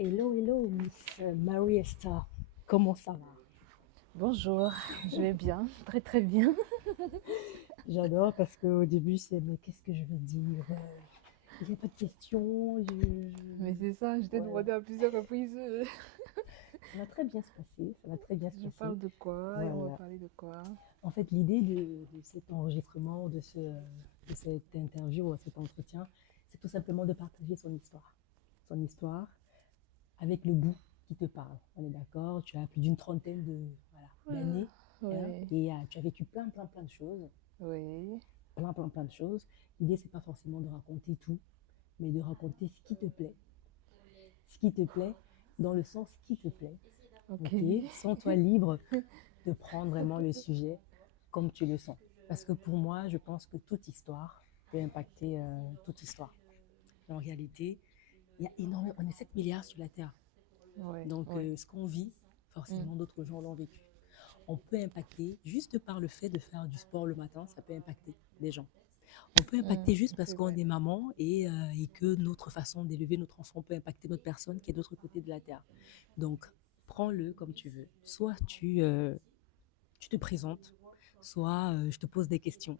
Hello, hello, Miss Marie Esther. Comment ça va? Bonjour, je vais bien, très très bien. J'adore parce qu'au début, c'est mais qu'est-ce que je vais dire? Il n'y a pas de questions. Mais c'est ça, je t'ai Ouais. demandé à plusieurs reprises. Ça va très bien se passer. Ça va très bien se Je passer. parle de quoi et on va Voilà. parler de quoi. En fait, l'idée de cet enregistrement, de cette interview, cet entretien, c'est tout simplement de partager son histoire. Son histoire avec le bout qui te parle. On est d'accord? Tu as plus d'une trentaine voilà, d'années, hein, Oui, et tu as vécu plein de choses. oui. Plein de choses. L'idée, c'est pas forcément de raconter tout, mais de raconter ce qui te plaît. Ce qui te plaît, dans le sens qui te plaît. Ok. Ok? Sens-toi libre de prendre vraiment le sujet comme tu le sens. Parce que pour moi, je pense que toute histoire peut impacter toute histoire. En réalité, il y a énormément, on est 7 milliards sur la Terre. Oui, Donc, oui. ce qu'on vit, Mm, forcément, d'autres gens l'ont vécu. On peut impacter, juste par le fait de faire du sport le matin, ça peut impacter des gens. On peut impacter juste parce c'est qu'on vrai. est maman et que notre façon d'élever notre enfant peut impacter notre personne qui est de l'autre côté de la terre. Donc, prends-le comme tu veux. Soit tu te présentes, soit je te pose des questions,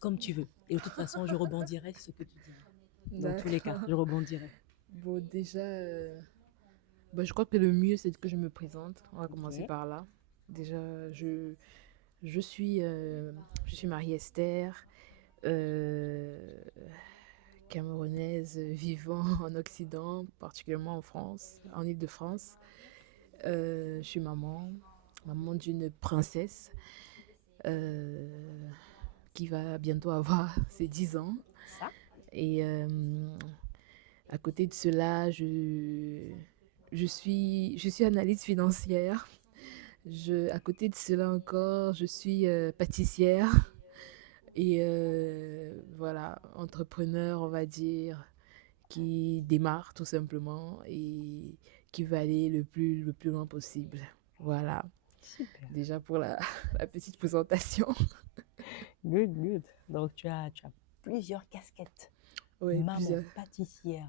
comme tu veux. Et de toute façon, je rebondirai sur ce que tu diras. Dans tous les cas, D'accord. je rebondirai. Bon, déjà, je crois que le mieux c'est que je me présente. On va commencer Ok. par là. Déjà, je suis, je suis Marie-Esther, euh, camerounaise vivant en Occident, particulièrement en France, en Île-de-France. Je suis maman, maman d'une princesse euh, qui va bientôt avoir ses 10 ans. Ça, Et à côté de cela, je suis analyste financière. À côté de cela encore, je suis pâtissière et voilà, entrepreneur, on va dire, qui démarre tout simplement et qui veut aller le plus loin possible. Voilà, super. déjà pour la petite présentation. Good, good. Donc, tu as plusieurs casquettes. Oui, Maman, pâtissière,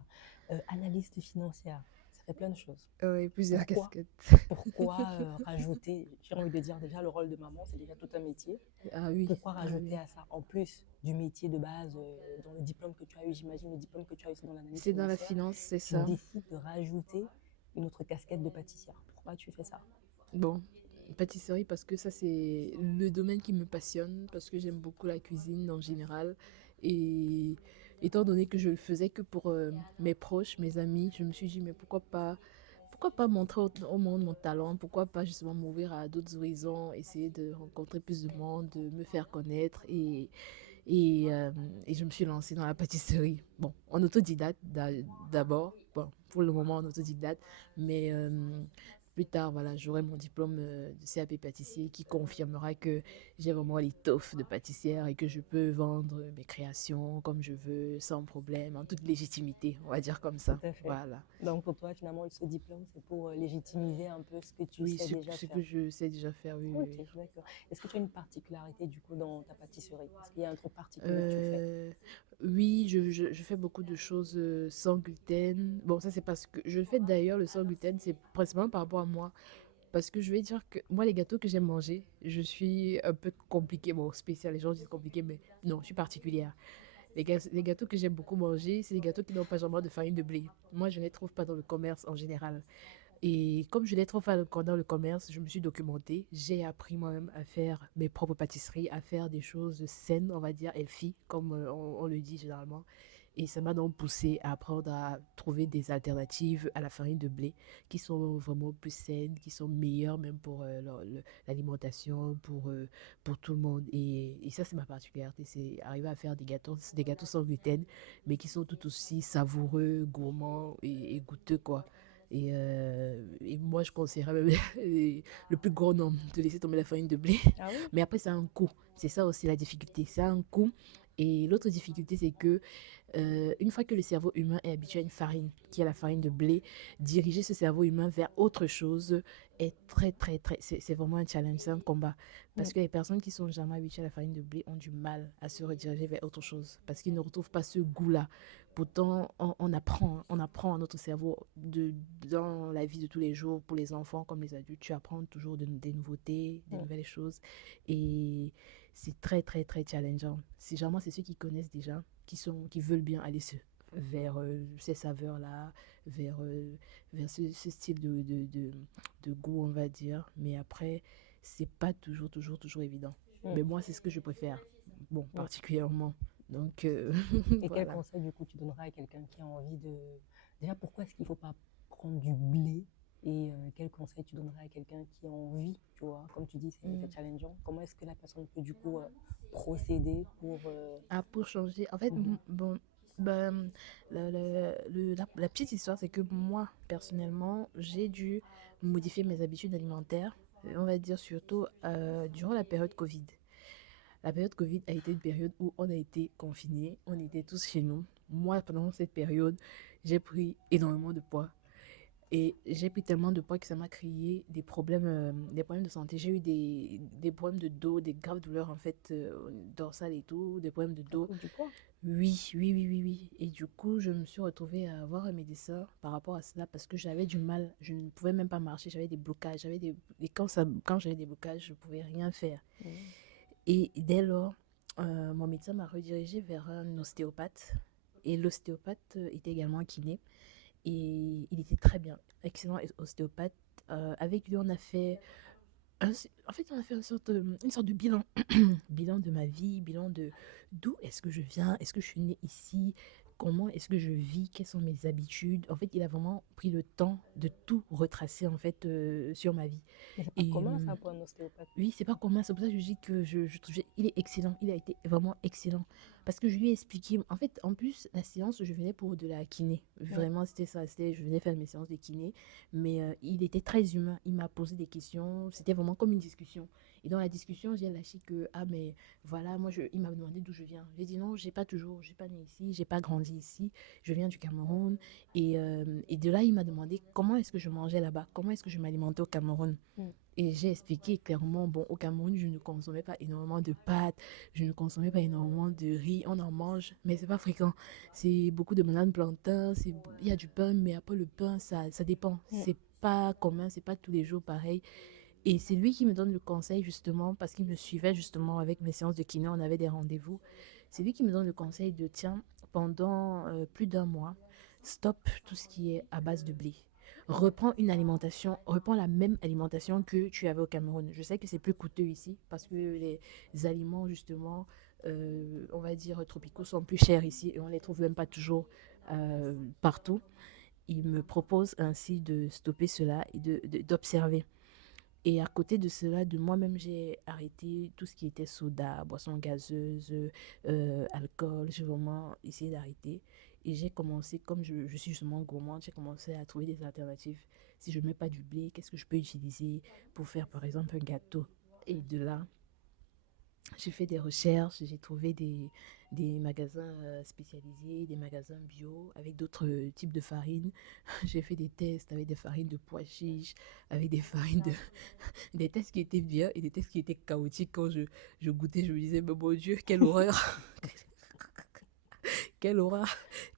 analyste financière. Ça fait plein de choses. plusieurs Pourquoi casquettes. Pourquoi rajouter, j'ai envie de dire déjà le rôle de maman, c'est déjà tout un métier. Ah oui, Pourquoi ah rajouter oui. à ça, en plus du métier de base, dans le diplôme que tu as eu, j'imagine le diplôme que tu as eu, c'est dans l'analyse C'est dans la financière, finance, c'est tu ça. décides de rajouter une autre casquette de pâtissière. Pourquoi tu fais ça? Bon, pâtisserie parce que ça c'est le domaine qui me passionne, parce que j'aime beaucoup la cuisine en général. Et étant donné que je le faisais que pour mes proches, mes amis, je me suis dit mais pourquoi pas montrer au monde mon talent, pourquoi pas justement m'ouvrir à d'autres horizons, essayer de rencontrer plus de monde, de me faire connaître et, euh, et je me suis lancée dans la pâtisserie. Bon, en autodidacte d'abord, bon, pour le moment en autodidacte, mais plus tard, voilà, j'aurai mon diplôme de CAP pâtissier qui confirmera que j'ai vraiment l'étoffe de pâtissière et que je peux vendre mes créations comme je veux, sans problème, en toute légitimité, on va dire comme Tout ça. à fait. Voilà. Donc pour toi, finalement, ce diplôme, c'est pour légitimiser un peu ce que tu Oui, sais déjà ce faire. que je sais déjà faire, oui, Ok, oui, oui. d'accord. Est-ce que tu as une particularité du coup dans ta pâtisserie? Est-ce qu'il y a un truc particulier que tu fais? Euh, oui, je fais beaucoup de choses sans gluten. Bon, ça c'est parce que je fais d'ailleurs le sans gluten, c'est principalement par rapport à moi. Parce que je vais dire que moi, les gâteaux que j'aime manger, je suis un peu compliquée. Bon, spécial, les gens disent compliqué, mais non, je suis particulière. Les gâteaux que j'aime beaucoup manger, c'est les gâteaux qui n'ont pas vraiment de farine de blé. Moi, je ne les trouve pas dans le commerce en général. Et comme je l'ai trop fait dans le commerce, je me suis documentée. J'ai appris moi-même à faire mes propres pâtisseries, à faire des choses saines, on va dire, healthy, comme on le dit généralement. Et ça m'a donc poussé à apprendre à trouver des alternatives à la farine de blé qui sont vraiment plus saines, qui sont meilleures même pour l'alimentation, pour tout le monde. Et ça, c'est ma particularité, c'est arriver à faire des gâteaux sans gluten, mais qui sont tout aussi savoureux, gourmands et goûteux, quoi. Et moi, je conseillerais même le plus grand nombre de laisser tomber la farine de blé. Ah oui? Mais après, ça a un coût. C'est ça aussi la difficulté. Ça a un coût. Et l'autre difficulté, c'est que une fois que le cerveau humain est habitué à une farine, qui est la farine de blé, diriger ce cerveau humain vers autre chose est très, c'est vraiment un challenge, c'est un combat. Mm. Parce que les personnes qui sont jamais habituées à la farine de blé ont du mal à se rediriger vers autre chose. Parce qu'ils ne retrouvent pas ce goût-là Pourtant, on apprend à notre cerveau dans la vie de tous les jours, pour les enfants comme les adultes, tu apprends toujours des nouveautés, des Mm. nouvelles choses. Et c'est très, très, très challengeant. C'est généralement, c'est ceux qui connaissent déjà, qui veulent bien aller vers ces saveurs-là, vers, vers ce style de goût, on va dire. Mais après, c'est pas toujours évident. Mm. Mais moi, c'est ce que je préfère. Bon, Mm. particulièrement. Donc, Et quel voilà. conseil, du coup, tu donneras à quelqu'un qui a envie de... Déjà, pourquoi est-ce qu'il ne faut pas prendre du blé? Et quel conseil tu donnerais à quelqu'un qui a envie, tu vois, comme tu dis, c'est Mm. challengeant. Comment est-ce que la personne peut, du coup, procéder pour... Ah, pour changer, en fait, Mhm. bon, ben, la petite histoire, c'est que moi, personnellement, j'ai dû modifier mes habitudes alimentaires, on va dire surtout durant la période Covid. La période Covid a été une période où on a été confinés, on était tous chez nous. Moi, pendant cette période, j'ai pris énormément de poids. Et j'ai pris tellement de poids que ça m'a créé des problèmes de santé. J'ai eu des problèmes de dos, des graves douleurs en fait dorsales et tout, des problèmes de À dos. cause du poids? Oui. Et du coup, je me suis retrouvée à avoir un médecin par rapport à cela parce que j'avais du mal. Je ne pouvais même pas marcher, j'avais des blocages. Et quand j'avais des blocages, je ne pouvais rien faire. Mhm. Et dès lors, mon médecin m'a redirigée vers un ostéopathe. Et l'ostéopathe était également kiné. Et il était très bien, excellent ostéopathe. Avec lui, on a fait en fait, on a fait une sorte de bilan. Bilan de ma vie, bilan de d'où est-ce que je viens, est-ce que je suis née ici, comment est-ce que je vis, quelles sont mes habitudes. En fait, il a vraiment pris le temps de tout retracer en fait sur ma vie. Mais c'est pas Et commun, ça, pour un ostéopathe. oui, c'est pas commun, c'est pour ça que je dis que il est excellent, il a été vraiment excellent. Parce que je lui ai expliqué, en fait, en plus, la séance, je venais pour de la kiné. Ouais. Vraiment, c'était ça, je venais faire mes séances de kiné. Mais il était très humain, il m'a posé des questions, c'était vraiment comme une discussion. Et dans la discussion, j'ai lâché que, ah, mais voilà, il m'a demandé d'où je viens. J'ai dit non, j'ai pas né ici, j'ai pas grandi ici, je viens du Cameroun. Et de là, il m'a demandé comment est-ce que je mangeais là-bas, comment est-ce que je m'alimentais au Cameroun. Mm. Et j'ai expliqué clairement, bon, au Cameroun, je ne consommais pas énormément de pâtes, je ne consommais pas énormément de riz, on en mange, mais c'est pas fréquent. C'est beaucoup de bananes plantains, il y a du pain, mais après le pain, ça dépend. Mm. C'est pas commun, c'est pas tous les jours pareil. Et c'est lui qui me donne le conseil justement, parce qu'il me suivait justement avec mes séances de kiné, on avait des rendez-vous. C'est lui qui me donne le conseil de, tiens, pendant plus d'un mois, stop tout ce qui est à base de blé. Reprends la même alimentation que tu avais au Cameroun. Je sais que c'est plus coûteux ici parce que les aliments, justement, on va dire tropicaux, sont plus chers ici et on les trouve même pas toujours partout. Il me propose ainsi de stopper cela et d'observer. Et à côté de cela, de moi-même, j'ai arrêté tout ce qui était soda, boissons gazeuses, alcool. J'ai vraiment essayé d'arrêter. Et j'ai commencé, comme je suis justement gourmande, j'ai commencé à trouver des alternatives. Si je ne mets pas du blé, qu'est-ce que je peux utiliser pour faire, par exemple, un gâteau? Et de là, j'ai fait des recherches, j'ai trouvé des magasins spécialisés, des magasins bio avec d'autres types de farines. J'ai fait des tests avec des farines de pois chiches, avec des farines de... Des tests qui étaient bien et des tests qui étaient chaotiques. Quand je goûtais, je me disais, mais mon Dieu, quelle horreur! Quelle horreur!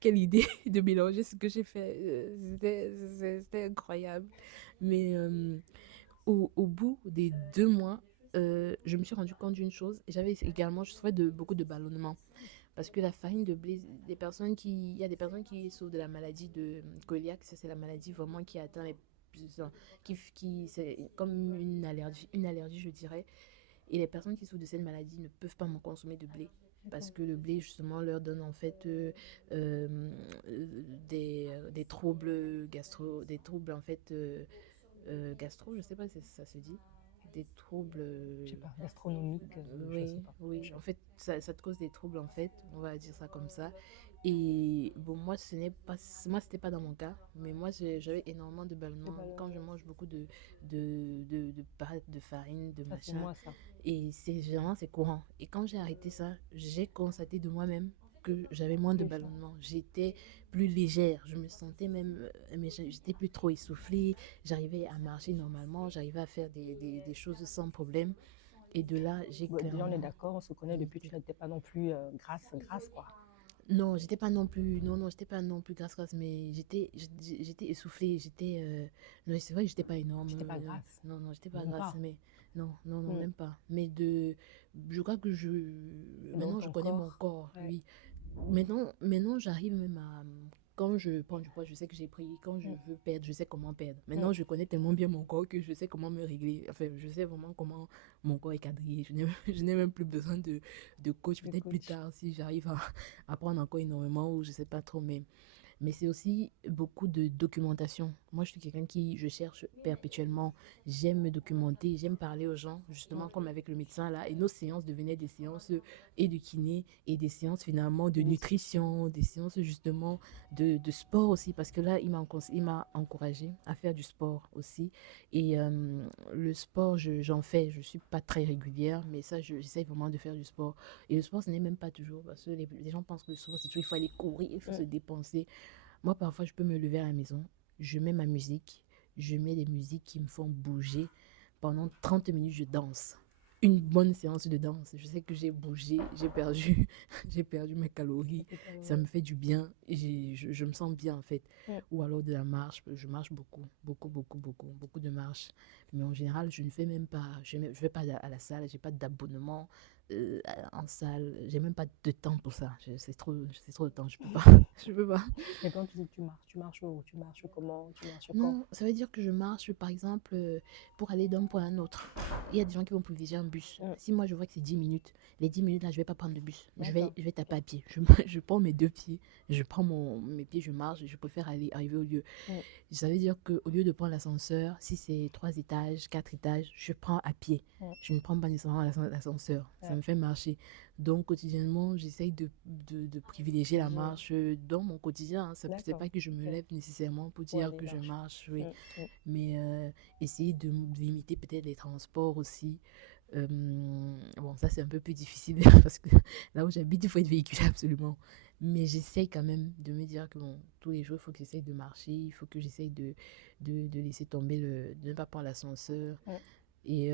Quelle idée de mélanger ce que j'ai fait. C'était incroyable. Mais au bout des 2 mois, je me suis rendu compte d'une chose. J'avais également, je souffrais de beaucoup de ballonnement. Parce que la farine de blé, il y a des personnes qui souffrent de la maladie de cœliaque. Ça, c'est la maladie vraiment qui atteint c'est comme une allergie, je dirais. Et les personnes qui souffrent de cette maladie ne peuvent pas me consommer de blé. Parce que le blé, justement, leur donne en fait euh, des troubles des troubles en fait gastro, je sais pas si ça se dit, des troubles. Je sais pas, gastronomique, je sais Oui, pas. oui. En fait, ça te cause des troubles, en fait. On va dire ça comme ça. Et bon, moi, c'était pas dans mon cas, mais moi, j'avais énormément de Le ballonnements quand je ballonnement. mange beaucoup de pâtes, de farine, de Ça, c'est machin. moi, ça. Et c'est courant. Et quand j'ai arrêté ça, j'ai constaté de moi-même que j'avais moins de Plus ça. ballonnements. J'étais plus légère. Je me sentais même, mais j'étais plus trop essoufflée. J'arrivais à marcher normalement. J'arrivais à faire des choses sans problème. Et de là, j'ai Bon, déjà, on est clairement... d'accord, on se connaît depuis, tu n'étais pas non plus grasse, grasse, quoi. Non, j'étais pas non plus, non, non, j'étais pas non plus grasse, mais j'étais essoufflée, non, c'est vrai que j'étais pas énorme, Tu n'étais pas grasse. non, non, j'étais pas Même grasse, pas. mais non, non, non, Mm. même pas. Je crois que Donc maintenant je ton connais mon corps, corps, ouais. oui. Maintenant, j'arrive même à, quand je prends du poids, je sais que j'ai pris, quand je Mm. veux perdre, je sais comment perdre. Mm. Maintenant, je connais tellement bien mon corps que je sais comment me régler. Enfin, je sais vraiment comment mon corps est quadrillé. Je n'ai même plus besoin de coach. Le Peut-être plus coach. tard, si j'arrive à prendre encore énormément ou je sais pas trop, mais c'est aussi beaucoup de documentation. Moi, je suis quelqu'un qui, je cherche perpétuellement, j'aime me documenter, j'aime parler aux gens, justement comme avec le médecin là, et nos séances devenaient des séances et de kiné, et des séances finalement de De discussion. nutrition, des séances justement de sport aussi, parce que là, il m'a encouragé à faire du sport aussi, et le sport, j'en fais, je suis pas très régulière, mais ça, j'essaye vraiment de faire du sport, et le sport, ce n'est même pas toujours, parce que les gens pensent que le sport, c'est toujours, il faut aller courir, il faut se Mm. dépenser. Moi, parfois, je peux me lever à la maison, je mets ma musique, je mets des musiques qui me font bouger. Pendant 30 minutes, je danse. Une bonne séance de danse. Je sais que j'ai bougé, j'ai perdu, j'ai perdu mes calories. C'était pas Ça vrai. me fait du bien. Je me sens bien, en fait. Mm. Ou alors de la marche. Je marche beaucoup, beaucoup, beaucoup, beaucoup, beaucoup de marche. Mais en général, je ne fais même pas, je vais pas à la salle, j'ai pas d'abonnement en salle. J'ai même pas de temps pour ça. C'est trop de temps. Je peux pas. Je peux pas. Mais quand tu dis que tu marches où? Tu marches comment? Tu marches quand? Non, ça veut dire que je marche, par exemple, pour aller d'un point à un autre. Il y a des gens qui vont privilégier un bus. Mm. Si moi, je vois que c'est 10 minutes, les 10 minutes là, je vais pas prendre de bus. D'accord. Je vais taper à pied. Je prends mes deux pieds, je prends mes pieds, je marche, je préfère arriver au lieu. Mm. Ça veut dire qu'au lieu de prendre l'ascenseur, si c'est 3 étages, 4 étages, je prends à pied. Mm. Je ne prends pas nécessairement l'ascenseur. Ça Ouais. me fait marcher. Donc, quotidiennement, j'essaye de privilégier la J'ai- marche dans mon quotidien. Hein. C'est D'accord. pas que je me Ok. lève nécessairement pour Pour dire aller que je marcher. marche, oui. Mm. Mm. Mais essayer de limiter peut-être les transports aussi. Bon, ça, c'est un peu plus difficile parce que là où j'habite, il faut être véhiculé absolument. Mais j'essaye quand même de me dire que bon, tous les jours, il faut que j'essaye de marcher, il faut que j'essaye de laisser tomber de ne pas prendre l'ascenseur. Mm. Et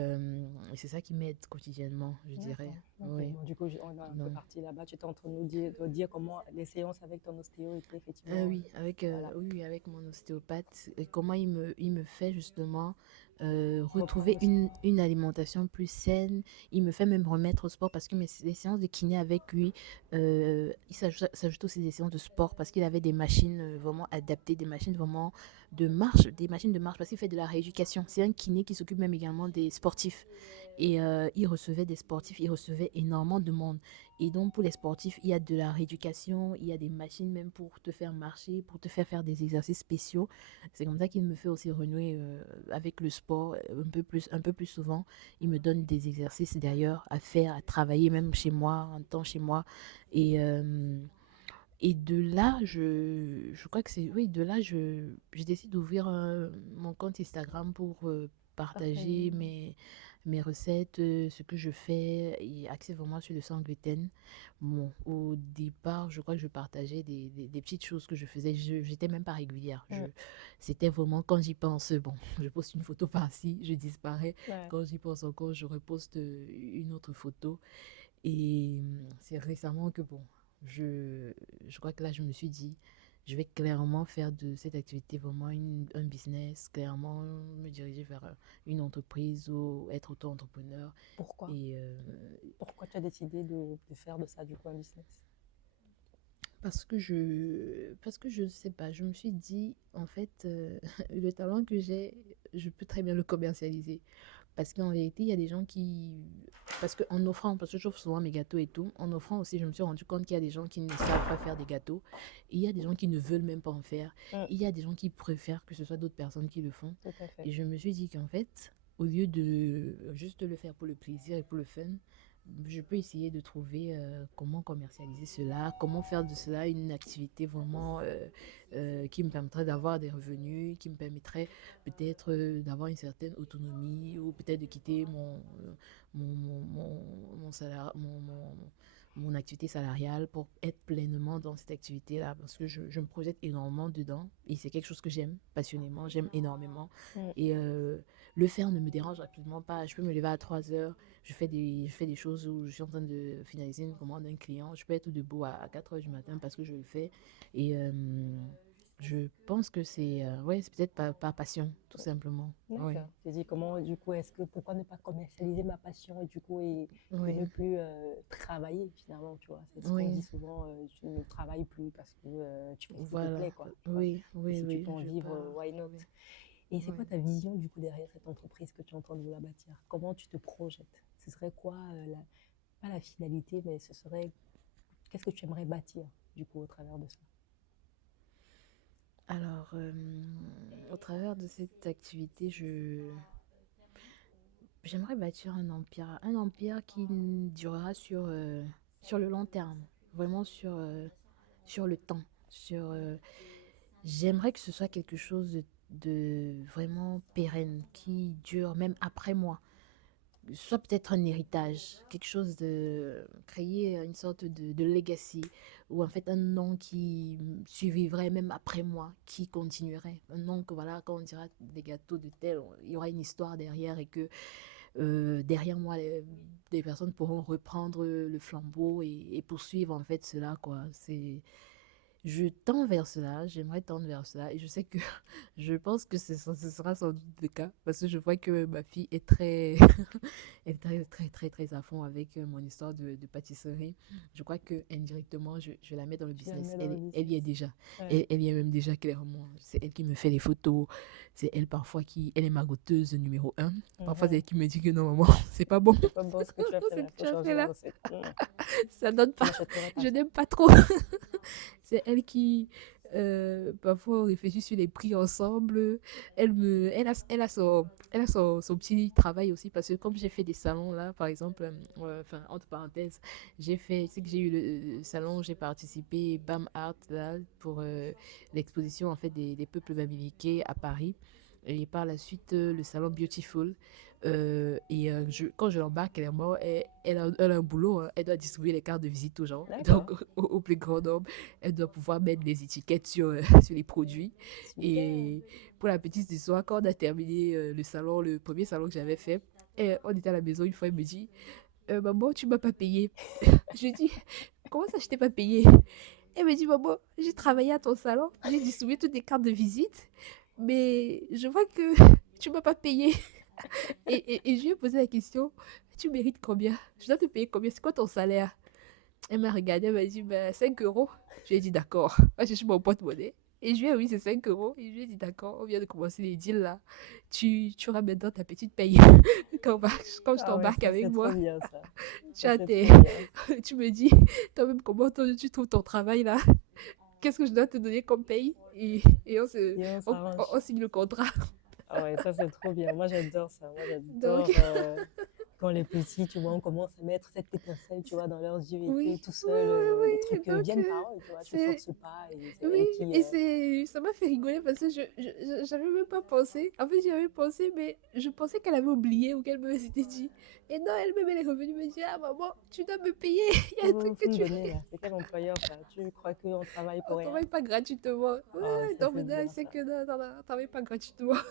c'est ça qui m'aide quotidiennement, je dirais. D'accord. Ok. Oui, Bon, du coup, on a un peu non. parti là-bas. Tu étais en train de dire comment les séances avec ton ostéo étaient effectivement. Oui, Voilà. oui, oui, avec mon ostéopathe, et comment il me fait justement Reprendre retrouver le sport. une alimentation plus saine. Il me fait même remettre au sport parce que les séances de kiné avec lui, il s'ajoute aussi des séances de sport parce qu'il avait des machines vraiment adaptées, des machines vraiment de marche, des machines de marche parce qu'il fait de la rééducation. C'est un kiné qui s'occupe même également des sportifs. Et il recevait des sportifs, il recevait énormément de monde. Et donc, pour les sportifs, il y a de la rééducation, il y a des machines même pour te faire marcher, pour te faire faire des exercices spéciaux. C'est comme ça qu'il me fait aussi renouer avec le sport un peu plus souvent. Il me donne des exercices d'ailleurs à faire, à travailler même chez moi, en temps chez moi. Et, euh, et de là, je crois que c'est, oui, de là, je décide d'ouvrir mon compte Instagram pour partager Partager. mes recettes, ce que je fais et axer vraiment sur le sans gluten. Bon, au départ, je crois que je partageais des petites choses que je faisais. J'étais même pas régulière. Mm. C'était vraiment quand j'y pense. Bon, je poste une photo par-ci, je disparais. Ouais. Quand j'y pense encore, je reposte une autre photo. Et c'est récemment que, bon, je, je crois que là, je me suis dit, je vais clairement faire de cette activité vraiment un business, clairement me diriger vers une entreprise ou être auto-entrepreneur. Pourquoi? Et Pourquoi tu as décidé de faire de ça du coup un business? parce que je sais pas, je me suis dit, en fait, le talent que j'ai, je peux très bien le commercialiser. Parce qu'en vérité, il y a des gens qui... Parce qu'en offrant, parce que j'offre souvent mes gâteaux et tout, en offrant aussi, je me suis rendu compte qu'il y a des gens qui ne savent pas faire des gâteaux. Et il y a des gens qui ne veulent même pas en faire. Mm. Et il y a des gens qui préfèrent que ce soit d'autres personnes qui le font. Tout à fait. Et je me suis dit qu'en fait, au lieu de juste le faire pour le plaisir et pour le fun, je peux essayer de trouver comment commercialiser cela, comment faire de cela une activité vraiment qui me permettrait d'avoir des revenus, qui me permettrait peut-être d'avoir une certaine autonomie ou peut-être de quitter mon salaire, mon activité salariale pour être pleinement dans cette activité-là parce que je me projette énormément dedans et c'est quelque chose que j'aime passionnément, j'aime énormément. Mm. Et le faire ne me dérange absolument pas. Je peux me lever à 3 heures, je fais des choses où je suis en train de finaliser une commande d'un client. Je peux être debout à 4 heures du matin parce que je le fais. Et je pense que c'est ouais, c'est peut-être par passion, tout simplement. Ouais, D'accord. J'ai dit comment, du coup, pourquoi ne pas commercialiser ma passion et du coup, et ne ouais, plus travailler finalement, tu vois. C'est ce qu'on dit ouais. souvent, tu ne travailles plus parce que tu fais ce qui te Voilà. plaît, quoi, tu vois. Oui, Et oui, si tu peux oui, en je vivre, pars. why not? Oui, Et c'est quoi oui. ta vision, du coup, derrière cette entreprise que tu es en train de vouloir bâtir? Comment tu te projettes? Ce serait quoi, pas la finalité, mais ce serait, qu'est-ce que tu aimerais bâtir, du coup, au travers de ça? Alors, au travers de cette activité, j'aimerais bâtir un empire qui durera sur le long terme, vraiment sur le temps. J'aimerais que ce soit quelque chose de vraiment pérenne, qui dure même après moi. Soit peut-être un héritage, quelque chose de créer une sorte de legacy, ou en fait un nom qui survivrait même après moi, qui continuerait. Un nom que voilà, quand on dira des gâteaux de tel, il y aura une histoire derrière et que derrière moi, des personnes pourront reprendre le flambeau et poursuivre en fait cela, quoi. Je tends vers cela, j'aimerais tendre vers cela et je sais que je pense que ce sera sans doute le cas parce que je vois que ma fille est très, elle est très, très, très, très à fond avec mon histoire de pâtisserie. Je crois que indirectement, je la mets dans le Tu la business. mets dans le Elle y est business. déjà. Ouais. Elle y est même déjà clairement. C'est elle qui me fait les photos. C'est elle parfois elle est ma goûteuse numéro un. Parfois, c'est Mhm. elle qui me dit que non, maman, c'est pas bon. C'est pas bon ce que tu as fait C'est là, que faut tu as changer fait la là. recette. Mhm. Ça donne Je pas. n'achèterai pas Je ça. n'aime pas trop. C'est elle qui, parfois, on réfléchit sur les prix ensemble. Elle a son petit travail aussi, parce que comme j'ai fait des salons là, par exemple, enfin, entre parenthèses, c'est que j'ai eu le salon, j'ai participé, BAM Art, là, pour l'exposition, en fait, des peuples bamiliqués à Paris. Et par la suite, le salon Beautiful. Quand je l'embarque, clairement, elle a un boulot, hein. Elle doit distribuer les cartes de visite aux gens. D'accord. Donc, au plus grand nombre, elle doit pouvoir mettre des étiquettes sur les produits. Super. Et pour la petite histoire, quand on a terminé le salon, le premier salon que j'avais fait, et on était à la maison, une fois, elle me dit, maman, tu m'as pas payé. Je dis, comment ça, je t'ai pas payé? Elle me dit, maman, j'ai travaillé à ton salon, j'ai distribué toutes les cartes de visite, mais je vois que tu m'as pas payé. Et je lui ai posé la question, tu mérites combien? Je dois te payer combien? C'est quoi ton salaire? Elle m'a regardé, elle m'a dit, bah, 5 euros. Je lui ai dit, d'accord. Moi, je suis mon porte-monnaie. Et je lui ai dit, oui, c'est 5 euros. Et je lui ai dit, d'accord, on vient de commencer les deals là. Tu auras maintenant ta petite paye. quand, quand je Ah ouais, t'embarques ça avec c'est trop moi, bien ça. tu Ça as c'est tes... trop bien. tu me dis, toi-même, comment tu trouves ton travail là? Qu'est-ce que je dois te donner comme paye? Et Et on s'arrange. on signe le contrat. Ah ouais, ça c'est trop bien. Moi j'adore ça. Moi Donc, j'adore quand les petits, tu vois, on commence à mettre cette étincelle, tu vois, dans leurs yeux et oui, tout oui, seul. oui, Les oui. trucs Donc, viennent par eux, tu vois. Tu c'est forces pas et c'est elle oui, qui. et ça m'a fait rigoler parce que j'avais même pas pensé. En fait, j'y avais pensé, mais je pensais qu'elle avait oublié ou qu'elle me s'était dit. Et non, elle-même, elle est revenue me dire, ah maman, tu dois me payer. Il y a un truc que Faut me tu... donner là. C'est quel employeur ça? Tu crois qu'on travaille On pour rien? travaille pas gratuitement. Ouais, Ah ouais, ouais, ça donc c'est maintenant, elle bien sait ça. que non, non, non, on travaille pas gratuitement. Ça Tout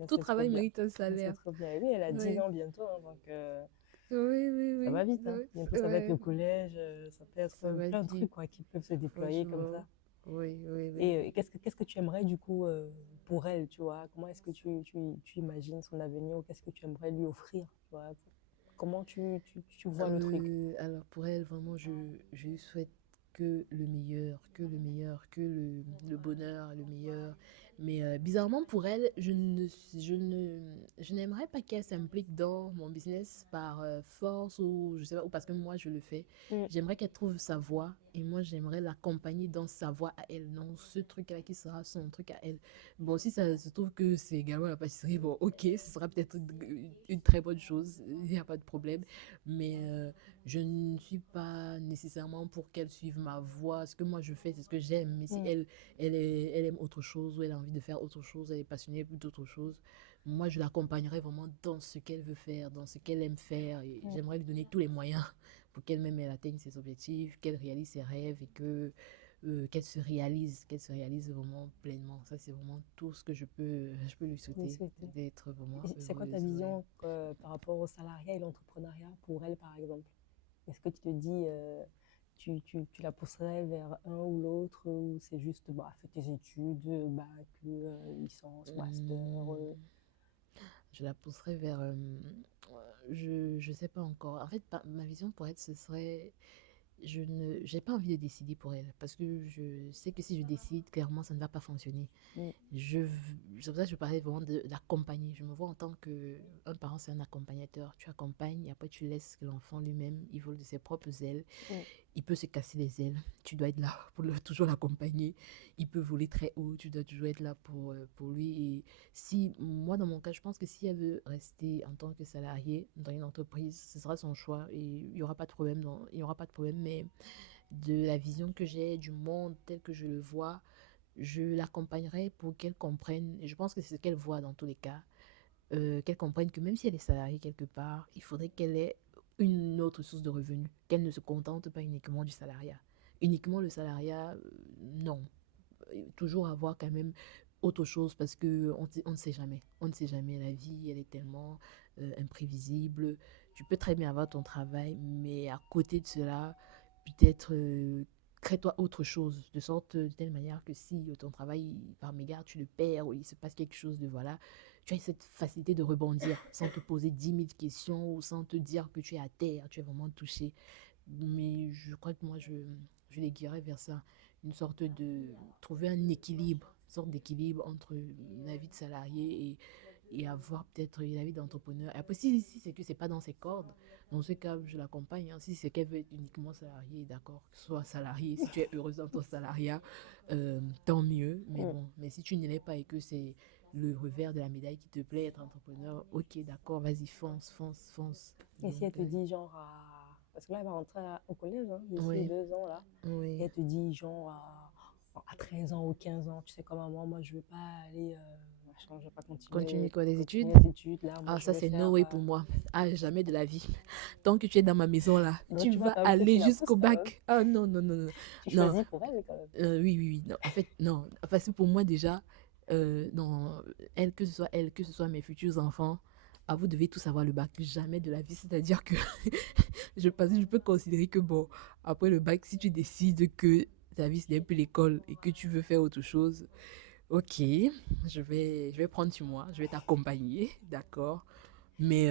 c'est trop travail bien. mérite un Ça c'est salaire. trop bien. Et oui, elle a 10 Oui, ans bientôt, hein, donc oui, oui, ça oui. va vite, hein. Oui, Bientôt ça va être ouais, le collège, ça peut être ça va être plein de deep, trucs quoi, qui peuvent se déployer comme franchement. ça. Oui, oui, oui. Et qu'est-ce que tu aimerais du coup pour elle, tu vois? Comment est-ce que tu imagines son avenir ou qu'est-ce que tu aimerais lui offrir, tu vois? Comment tu vois le truc? Alors pour elle, vraiment, je lui souhaite que le meilleur, que le meilleur, que le bonheur, le meilleur. Mais bizarrement pour elle, je n'aimerais pas qu'elle s'implique dans mon business par force ou je sais pas, ou parce que moi je le fais. Mm, J'aimerais qu'elle trouve sa voie et moi j'aimerais l'accompagner dans sa voie à elle, non ce truc-là qui sera son truc à elle. Bon, si ça se trouve que c'est également la pâtisserie, bon ok, ce sera peut-être une très bonne chose, il n'y a pas de problème. Mais je ne suis pas nécessairement pour qu'elle suive ma voie. Ce que moi je fais, c'est ce que j'aime. Mais si mm, elle aime autre chose ou elle a envie de faire autre chose, elle est passionnée d'autre chose, moi je l'accompagnerai vraiment dans ce qu'elle veut faire, dans ce qu'elle aime faire. Et mm. j'aimerais lui donner tous les moyens pour qu'elle-même elle atteigne ses objectifs, qu'elle réalise ses rêves et que qu'elle se réalise vraiment pleinement. Ça, c'est vraiment tout ce que je peux lui Bien souhaiter, sûr. d'être vraiment Et c'est quoi ta heureuse. Ouais. vision par rapport au salariat et l'entrepreneuriat pour elle, par exemple? Est-ce que tu te dis, tu la pousserais vers un ou l'autre, ou c'est juste, bah, fais tes études, bac, licence, master, Hum, je la pousserai vers... je sais pas encore. En fait, ma vision pour elle, ce serait je ne j'ai pas envie de décider pour elle parce que je sais que si je décide, clairement, ça ne va pas fonctionner. mm, Je, c'est pour ça que je parlais vraiment d'accompagner. Je me vois en tant qu'un parent, c'est un accompagnateur. Tu accompagnes et après tu laisses que l'enfant lui-même, il vole de ses propres ailes. mm, Il peut se casser les ailes. Tu dois être là pour toujours l'accompagner. Il peut voler très haut. Tu dois toujours être là pour lui. Et si, moi, dans mon cas, je pense que si elle veut rester en tant que salariée dans une entreprise, ce sera son choix et il n'y aura pas de problème. Il y aura pas de problème. Mais de la vision que j'ai du monde tel que je le vois, je l'accompagnerai pour qu'elle comprenne, et je pense que c'est ce qu'elle voit dans tous les cas, qu'elle comprenne que même si elle est salariée quelque part, il faudrait qu'elle ait une autre source de revenus, qu'elle ne se contente pas uniquement du salariat. Uniquement le salariat, non. Toujours avoir quand même autre chose parce que on ne sait jamais. On ne sait jamais. La vie, elle est tellement imprévisible. Tu peux très bien avoir ton travail, mais à côté de cela, peut-être crée-toi autre chose, de sorte de telle manière que si ton travail, par mégarde, tu le perds ou il se passe quelque chose de voilà, tu as cette facilité de rebondir sans te poser 10 000 questions ou sans te dire que tu es à terre, tu es vraiment touché. Mais je crois que moi, je les guirais vers ça, une sorte de trouver un équilibre, une sorte d'équilibre entre la vie de salarié et avoir peut-être la vie d'entrepreneur. Et après, si c'est que c'est pas dans ses cordes, dans ce cas, je l'accompagne. Hein. Si c'est qu'elle veut être uniquement salariée, d'accord, sois salarié. Si tu es heureuse dans ton salariat, tant mieux. Mais mm. bon, mais si tu ne l'es pas et que c'est le revers de la médaille qui te plaît, être entrepreneur, ok, d'accord, vas-y, fonce, fonce, fonce. Et si elle Donc, te dit, genre, parce que là, elle va rentrer au collège, hein, d'ici oui, 2 ans, là, et oui. elle te dit, genre, à 13 ans ou 15 ans, tu sais, comme moi, je veux pas aller, machin, je veux pas Continuer quoi, les études? continuer les études, là, moi, Ah, je ça, veux c'est faire... no way pour moi. Ah, jamais de la vie. Tant que tu es dans ma maison, là, Donc, tu tu vois, vas quand même que tu aller la pousses, jusqu'au quand même. bac. Ah, non, non, non, non. Tu Non, choisis pour elle, quand même. oui, oui, oui. Non, en fait, non. Parce que pour moi, déjà, non, elle, que ce soit mes futurs enfants, ah, vous devez tous avoir le bac. Jamais de la vie. C'est-à-dire que je peux considérer que, bon, après le bac, si tu décides que ta vie, ce n'est plus l'école et que tu veux faire autre chose, ok, je vais prendre sur moi, je vais t'accompagner, d'accord. Mais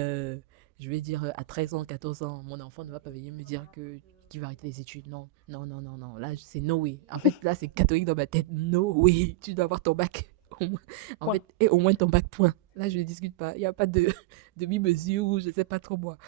je vais dire à 13 ans, 14 ans, mon enfant ne va pas venir me dire que qu'il va arrêter les études. Non, non, non, non, non. Là, c'est no way. En fait, là, c'est catholique dans ma tête. No way. Tu dois avoir ton bac. En Point. fait, et au moins ton bac, point. Là, je ne discute pas. Il n'y a pas de demi-mesure ou je ne sais pas trop moi.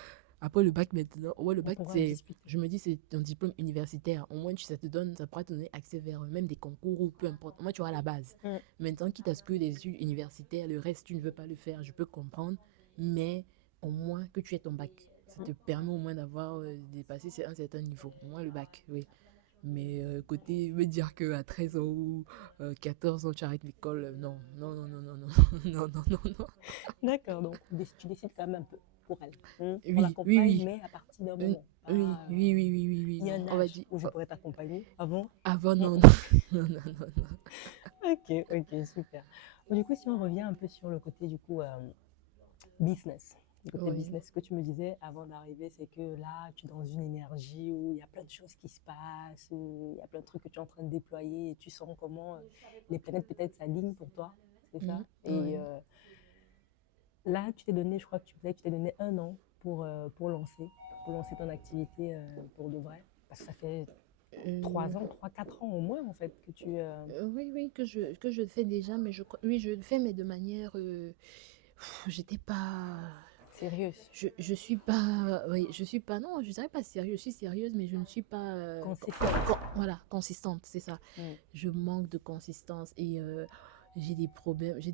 Après le bac maintenant, ouais, le On bac, pourra en c'est, discuter. je me dis, c'est un diplôme universitaire. Au moins, ça te donne, ça pourra te donner accès vers même des concours ou peu importe. Au moins, tu auras la base. Mm. Maintenant, quitte à ce que les études universitaires, le reste, tu ne veux pas le faire, je peux comprendre. Mais au moins que tu aies ton bac. Ça te permet au moins d'avoir dépassé un certain niveau. Au moins le bac, oui. Mais côté me dire qu'à 13 ans ou 14 ans, tu arrêtes l'école, non, non, non, non, non, non, non, non, non, non. D'accord, donc tu décides quand même un peu pour elle. On Oui, oui, l'accompagne, oui. mais à partir d'un Oui, moment. oui, Pas, oui, oui, oui, oui, oui, il y a non. un On va âge dire, où je pourrais t'accompagner. Avant. avant, Mm, non, mm. non, non, non, non, non. Ok, ok, super. Bon, du coup, si on revient un peu sur le côté du coup business, du côté Oui. business, ce que tu me disais avant d'arriver, c'est que là, tu es dans une énergie où il y a plein de choses qui se passent, où il y a plein de trucs que tu es en train de déployer et tu sens comment les planètes peut-être s'alignent pour toi, c'est ça. Et Oui. là, tu t'es donné, je crois que tu disais que tu t'es donné 1 an pour lancer ton activité pour de vrai. Parce que ça fait Euh, 3 ans, 3, 4 ans au moins en fait que tu... oui, oui, que je fais déjà, mais oui, je le fais, mais de manière, j'étais pas, Sérieuse, je suis pas, oui, je suis pas, non, je dirais pas sérieuse, je suis sérieuse, mais je ne suis pas, consistante. voilà, consistante, c'est ça. Mm. Je manque de consistance et j'ai des problèmes, je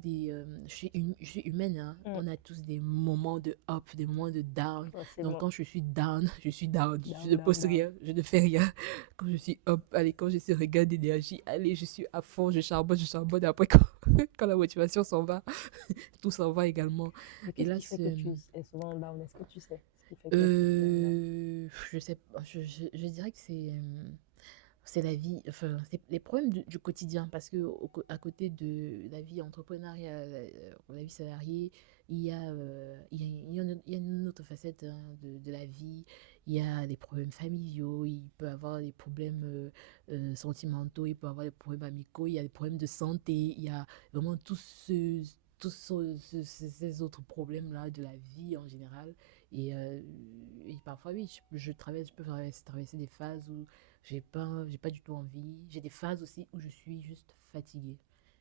suis humaine, hein. Mm. On a tous des moments de up, des moments de down. Donc Forcément. quand je suis down, je suis down. Je Down, ne down, poste down. rien, je ne fais rien. Quand je suis up, allez, quand j'ai ce regard d'énergie, allez, je suis à fond, je charbonne, je charbonne. Et après, quand la motivation s'en va, tout s'en va également. Mais Et qu'est-ce là, qui fait que tu es souvent down? Est-ce que tu sais? Ce qui fait que tu te... Je sais pas, je dirais que c'est la vie, enfin, c'est les problèmes du quotidien, parce que à côté de la vie entrepreneuriale, la vie salariée, il y a une autre facette, hein, de la vie. Il y a des problèmes familiaux, il peut avoir des problèmes sentimentaux, il peut avoir des problèmes amicaux, il y a des problèmes de santé, il y a vraiment ces autres problèmes-là de la vie en général. Et parfois, oui, je peux traverser des phases où j'ai pas du tout envie. J'ai des phases aussi où je suis juste fatiguée.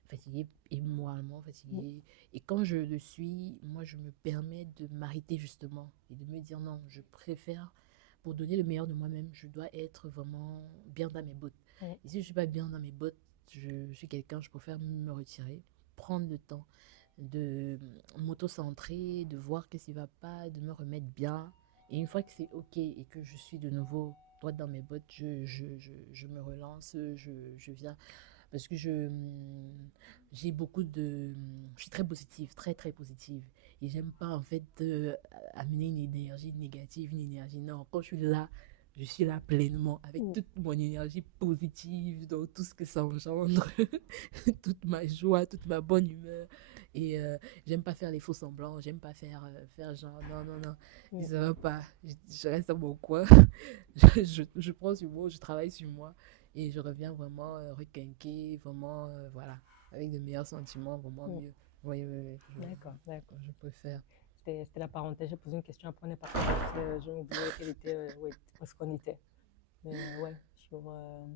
Fatiguée et moralement Mm. fatiguée. Et quand je le suis, moi, je me permets de m'arrêter justement et de me dire non, je préfère, pour donner le meilleur de moi-même, je dois être vraiment bien dans mes bottes. Mm. Et si je suis pas bien dans mes bottes, je suis quelqu'un, je préfère me retirer, prendre le temps de m'auto-centrer, de voir qu'est-ce qui va pas, de me remettre bien. Et une fois que c'est OK et que je suis de nouveau droit dans mes bottes, je me relance, je viens. Parce que j'ai beaucoup de... Je suis très positive, très très positive. Et j'aime pas en fait amener une énergie négative, une énergie... Non, quand je suis là pleinement, avec Mm. toute mon énergie positive, donc tout ce que ça engendre, toute ma joie, toute ma bonne humeur. Et j'aime pas faire les faux semblants, j'aime pas faire genre non, non, non, Mm. ça va pas. Je reste dans mon coin, je prends sur moi, je travaille sur moi et je reviens vraiment requinqué, vraiment, voilà, avec de meilleurs sentiments, vraiment Mm. mieux. Oui, oui, oui, D'accord, d'accord. je préfère. C'était la parenthèse. J'ai posé une question, après on est parti. Parce que je me disais quelle était, ouais, où est-ce qu'on était. Mais ouais, sur... on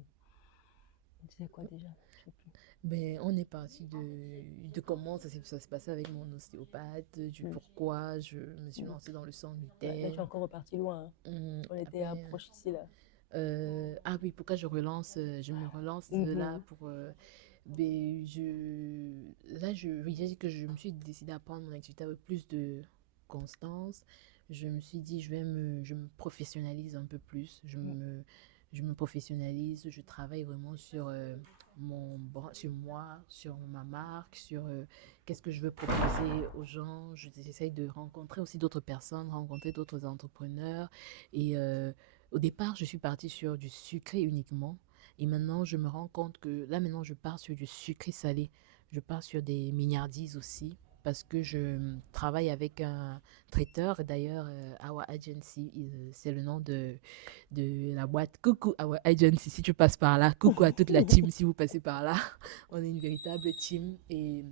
disait quoi déjà? Je sais plus. Ben, on est parti de comment ça s'est passé avec mon ostéopathe, du Mm. pourquoi je me suis Mm. lancée dans le sang Ouais, là, tu es gluten. encore reparti loin, hein. On était Après, proche ici, là. ah oui, pourquoi je me relance là Mhm. pour. Ben, là, oui, j'ai dit que je me suis décidée à prendre mon activité avec plus de constance. Je me suis dit, je me professionnalise un peu plus. Mm. Je me professionnalise. Je travaille vraiment sur sur moi, sur ma marque, sur qu'est-ce que je veux proposer aux gens. J'essaye de rencontrer aussi d'autres personnes, rencontrer d'autres entrepreneurs. Et au départ, je suis partie sur du sucré uniquement. Et maintenant, je me rends compte que là, maintenant, je pars sur du sucré salé. Je pars sur des mignardises aussi parce que je travaille avec un traiteur. D'ailleurs, Our Agency, c'est le nom de la boîte. Coucou Our Agency, si tu passes par là. Coucou à toute la team si vous passez par là. On est une véritable team et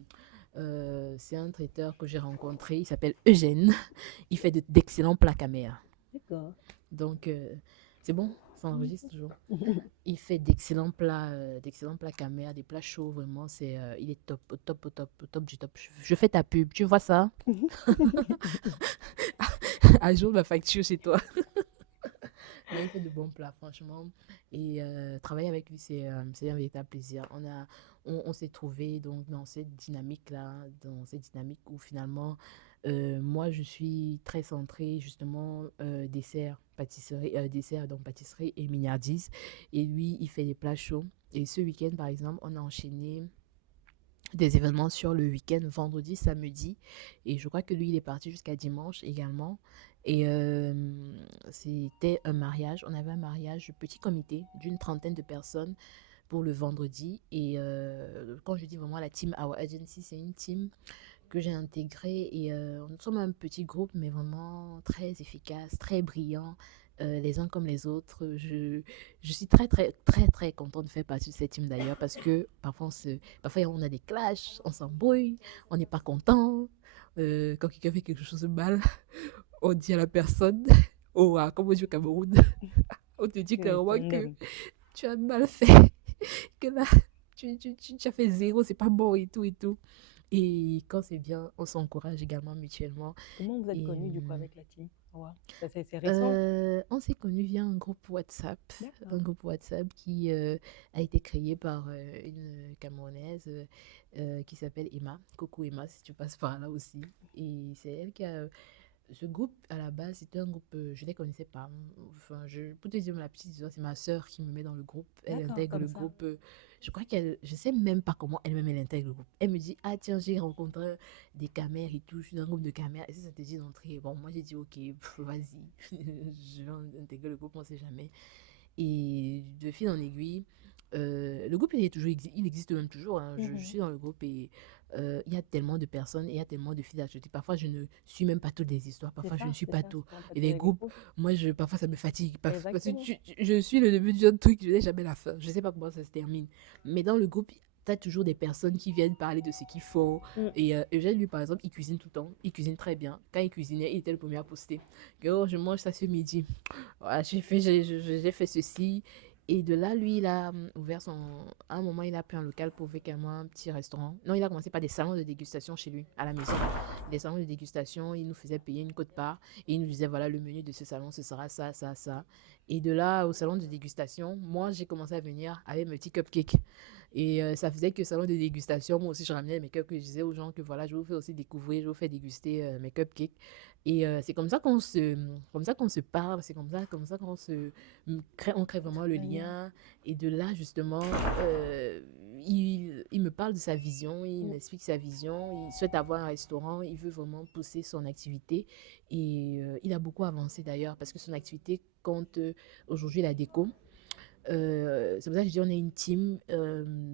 c'est un traiteur que j'ai rencontré. Il s'appelle Eugène. Il fait d'excellents plats caméra. D'accord. Donc, c'est bon, ça enregistre toujours. Mhm. Il fait d'excellents plats caméra, des plats chauds, vraiment. Il est top, au top, au top, au top du top. Je fais ta pub, tu vois ça? À jour ma facture chez toi. Mais il fait de bons plats, franchement. Et travailler avec lui, c'est un véritable plaisir. On s'est trouvé donc dans cette dynamique-là, dans cette dynamique où finalement, moi, je suis très centrée justement dessert, donc pâtisserie et mignardise. Et lui, il fait des plats chauds. Et ce week-end, par exemple, on a enchaîné des événements sur le week-end, vendredi, samedi. Et je crois que lui, il est parti jusqu'à dimanche également. Et c'était un mariage. On avait un mariage petit comité d'une trentaine de personnes pour le vendredi. Et quand je dis vraiment la team Our Agency, c'est une team que j'ai intégrée. Et nous sommes un petit groupe, mais vraiment très efficace, très brillant. Les uns comme les autres. Je suis très, très, très, très contente de faire partie de cette team d'ailleurs parce que parfois on a des clashs, on s'embrouille, on n'est pas content. Quand quelqu'un fait quelque chose de mal, on dit à la personne, oh, ah, comme on dit au Cameroun, on te dit Tu clairement que condamnes. tu as mal fait, que là, tu as fait zéro, c'est pas bon et tout et tout. Et quand c'est bien, on s'encourage également mutuellement. Comment vous êtes Et connus du coup avec la team? Ouais. Ça, c'est récent? on s'est connus via un D'accord. groupe WhatsApp qui a été créé par une Camerounaise qui s'appelle Emma. Coucou Emma, si tu passes par là aussi. Et c'est elle qui a ce groupe, à la base, c'était un groupe, je ne les connaissais pas. Enfin, pour te dire la petite histoire, c'est ma sœur qui me met dans le groupe. Elle D'accord, intègre comme le ça. groupe. Je crois qu'elle, je sais même pas comment elle-même elle intègre le groupe. Elle me dit, ah tiens, j'ai rencontré des camères et tout, je suis dans un groupe de camères. Et si ça te dit d'entrer, bon, moi j'ai dit, ok, vas-y, je vais intégrer le groupe, on sait jamais. Et de fil en aiguille, le groupe, il existe même toujours, hein. Je Mhm. suis dans le groupe et il y a tellement de personnes et il y a tellement de fils d'actualité. Parfois, je ne suis même pas toutes les histoires. Parfois, je ne suis C'est pas ça, tout. c'est Et les compatible avec les groupes, groupes. moi, parfois, ça me fatigue. Parce que Exactement. je suis le début d'un truc, je n'ai jamais la fin. Je ne sais pas comment ça se termine. Mais dans le groupe, tu as toujours des personnes qui viennent parler de ce qu'ils font. Mm. Et Eugène, lui, par exemple, il cuisine tout le temps. Il cuisine très bien. Quand il cuisinait, il était le premier à poster. Que, oh, je mange ça ce midi. Voilà, j'ai fait ceci. Et de là, lui, il a ouvert son. À un moment, il a pris un local pour ouvrir carrément un petit restaurant. Non, il a commencé par des salons de dégustation chez lui, à la maison. Des salons de dégustation, il nous faisait payer une quote-part. Et il nous disait, voilà, le menu de ce salon, ce sera ça, ça, ça. Et de là, au salon de dégustation, moi, j'ai commencé à venir avec mes petits cupcakes. Et ça faisait que salon de dégustation, moi aussi, je ramenais mes cupcakes. Je disais aux gens que voilà, je vous fais aussi découvrir, je vous fais déguster mes cupcakes. Et c'est comme ça qu'on se parle, c'est comme ça qu'on se on crée vraiment le Très bien. lien. Et de là, justement, il me parle de sa vision, il Mm. m'explique sa vision. Il souhaite avoir un restaurant, il veut vraiment pousser son activité. Et il a beaucoup avancé d'ailleurs, parce que son activité compte aujourd'hui la déco. C'est pour ça que je dis on est une team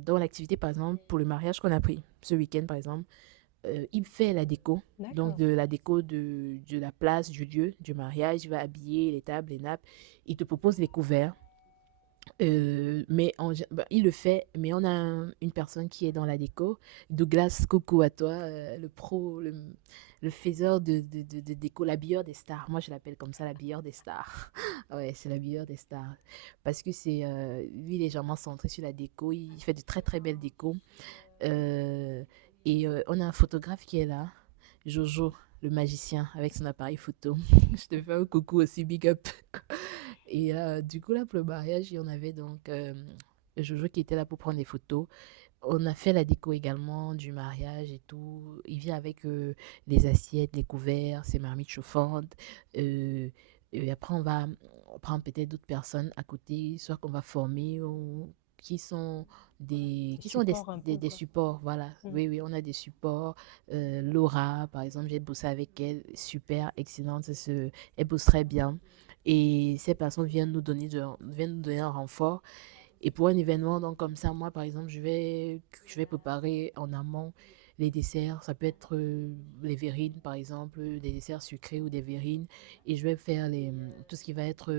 dans l'activité, par exemple, pour le mariage qu'on a pris ce week-end, par exemple. Il fait la déco, donc D'accord. de la déco de la place, du lieu, du mariage. Il va habiller les tables, les nappes. Il te propose les couverts. Bah, il le fait, mais on a une personne qui est dans la déco. Douglas, coucou à toi, le pro, le faiseur de déco, l'habilleur des stars. Moi, je l'appelle comme ça, l'habilleur des stars. Ouais, c'est l'habilleur des stars. Parce que lui, il est légèrement centré sur la déco. Il fait de très, très belles décos. Euh, on a un photographe qui est là, Jojo, le magicien, avec son appareil photo. Je te fais un coucou aussi, big up. Et du coup, là, pour le mariage, il y en avait donc Jojo qui était là pour prendre des photos. On a fait la déco également du mariage et tout. Il vient avec les assiettes, les couverts, ses marmites chauffantes. Euh, et après, on prend peut-être d'autres personnes à côté, soit qu'on va former ou qui sont Des supports un peu, des quoi. supports. Voilà. Mm. Oui, oui, on a des supports. Laura, par exemple, j'ai bossé avec elle. Super, excellente. Elle bosse très bien. Et ces personnes viennent nous donner un renfort. Et pour un événement donc comme ça, moi par exemple, je vais préparer en amont les desserts. Ça peut être les verrines par exemple, des desserts sucrés ou des verrines. Et je vais faire tout ce qui va être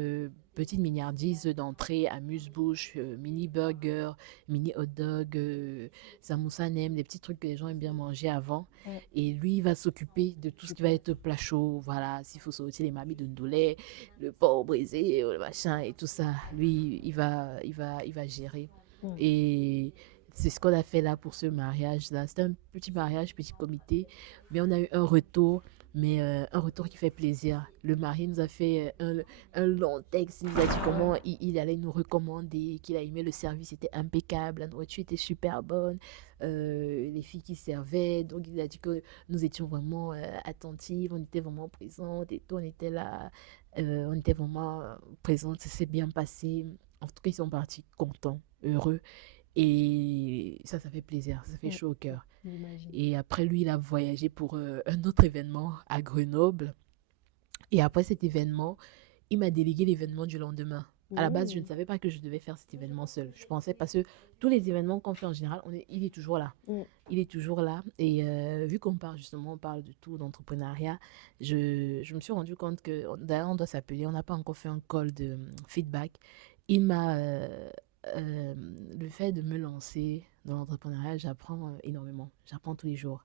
petites mignardises d'entrée, amuse-bouche, mini burger, mini hot dog, samoussa nem, des petits trucs que les gens aiment bien manger avant. Mm. Et lui, il va s'occuper de tout ce qui va Super. être plat chaud. Voilà, s'il faut sortir les mamies de ndolé, le porc brisé, le machin et tout ça. Lui, il va gérer. Mm. Et c'est ce qu'on a fait là pour ce mariage-là. C'était un petit mariage, petit comité, mais on a eu un retour, mais un retour qui fait plaisir. Le mari nous a fait un long texte, il nous a dit Ouais. comment il allait nous recommander, qu'il a aimé le service, était impeccable, la nourriture était super bonne, les filles qui servaient, donc il a dit que nous étions vraiment attentives, on était vraiment présentes et tout, on était là, on était vraiment présentes, ça s'est bien passé. En tout cas, ils sont partis contents, heureux. Et ça fait plaisir, ça fait Mm. chaud au cœur. J'imagine. Et après, lui, il a voyagé pour un autre événement à Grenoble. Et après cet événement, il m'a délégué l'événement du lendemain. À la base, je ne Oh. savais pas que je devais faire cet événement seul. Je pensais parce que tous les événements qu'on fait en général, il est toujours là. Mm. Il est toujours là. Et vu qu'on parle justement, on parle de tout, d'entrepreneuriat, je me suis rendu compte que, d'ailleurs, on doit s'appeler, on n'a pas encore fait un call de feedback. Il m'a... euh, le fait de me lancer dans l'entrepreneuriat, j'apprends énormément. J'apprends tous les jours.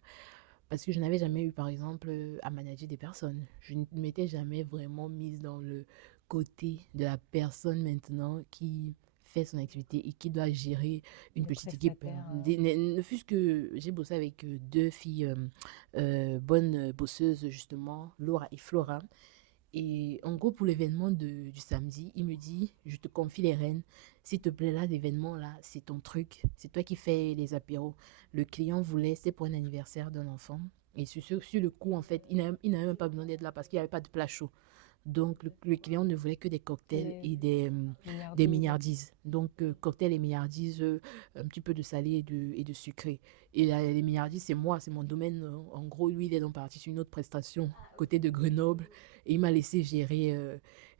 Parce que je n'avais jamais eu, par exemple, à manager des personnes. Je ne m'étais jamais vraiment mise dans le côté de la personne maintenant qui fait son activité et qui doit gérer une Des petite équipe. prestataires. Ne fût-ce que j'ai bossé avec deux filles bonnes bosseuses, justement, Laura et Flora. Et en gros, pour l'événement du samedi, il me dit, je te confie les rênes. S'il te plaît, là, l'événement, là, c'est ton truc. C'est toi qui fais les apéros. Le client voulait, c'était pour un anniversaire d'un enfant. Et sur le coup, en fait, il n'avait même pas besoin d'être là parce qu'il n'y avait pas de plat chaud. Donc, le client ne voulait que des cocktails Des et des milliardises. mignardises. Donc, cocktails et mignardises, un petit peu de salé et de sucré. Et les mignardises, c'est moi, c'est mon domaine. En gros, lui, il est donc parti sur une autre prestation côté de Grenoble. Et il m'a laissé gérer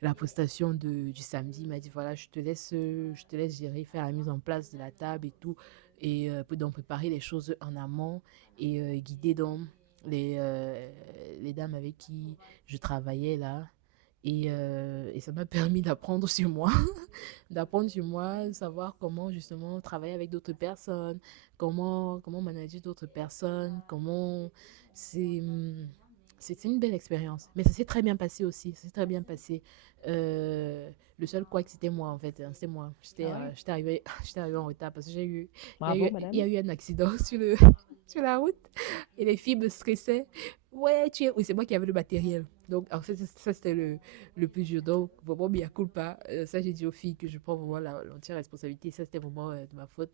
la prestation du samedi. Il m'a dit, voilà, je te laisse gérer, faire la mise en place de la table et tout. Et donc préparer les choses en amont et guider donc les dames avec qui je travaillais là. Et ça m'a permis d'apprendre sur moi, d'apprendre sur moi, savoir comment justement travailler avec d'autres personnes, comment manager d'autres personnes, comment... C'est, c'est une belle expérience. Mais ça s'est très bien passé aussi, ça s'est très bien passé. Le seul quoi que c'était moi en fait, hein, c'était moi. Ah ouais? J'étais arrivée en retard parce que Bravo, il y madame. a eu un accident sur la route et les filles me stressaient. Ouais, oui, c'est moi qui avais le matériel. Donc, en fait, ça, c'était le plus dur. Donc, vraiment, mea culpa. Ça, j'ai dit aux filles que je prends vraiment l'entière responsabilité. Ça, c'était vraiment de ma faute.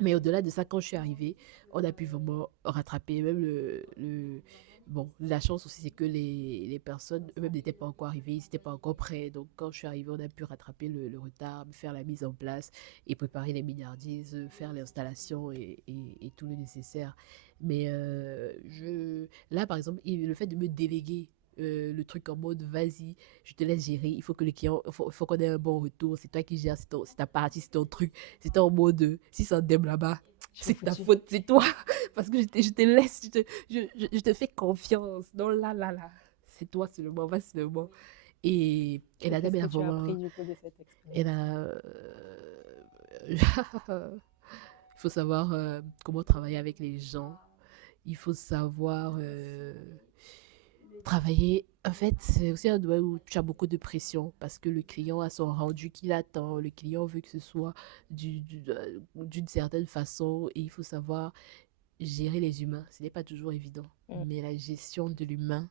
Mais au-delà de ça, quand je suis arrivée, on a pu vraiment rattraper. Même Bon, la chance aussi, c'est que les personnes eux-mêmes n'étaient pas encore arrivées, ils n'étaient pas encore prêts. Donc, quand je suis arrivée, on a pu rattraper le retard, faire la mise en place et préparer les milliardises, faire l'installation et tout le nécessaire. Mais là, par exemple, le fait de me déléguer le truc en mode vas-y, je te laisse gérer, il faut que le client, il faut qu'on ait un bon retour, c'est toi qui gères, c'est ta partie, c'est ton truc. C'était en mode, si ça dème là-bas, Je suis c'est ta foutue. faute, c'est toi. Parce que je te laisse, je te fais confiance. Non, là, là, là. C'est toi seulement, va seulement. Et la Qu'est-ce dame, elle que a tu as appris vraiment. du coup de cette Elle expérience? a. Il faut savoir comment travailler avec les gens. Il faut savoir travailler. En fait, c'est aussi un domaine où tu as beaucoup de pression parce que le client a son rendu qu'il attend. Le client veut que ce soit d'une certaine façon et il faut savoir gérer les humains. Ce n'est pas toujours évident. Mm, Mais la gestion de l'humain,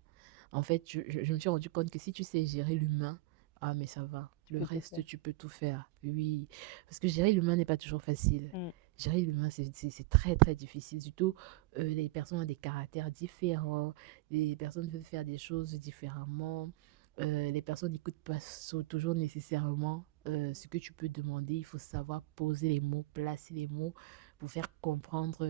en fait, je me suis rendu compte que si tu sais gérer l'humain, ah, mais ça va. tu Le peux tout reste, faire. tu peux tout faire. Oui. Parce que gérer l'humain n'est pas toujours facile. Mm, Gérer l'humain, c'est très, très difficile. Surtout, les personnes ont des caractères différents. Les personnes veulent faire des choses différemment. Les personnes n'écoutent pas toujours nécessairement ce que tu peux demander. Il faut savoir poser les mots, placer les mots pour faire comprendre,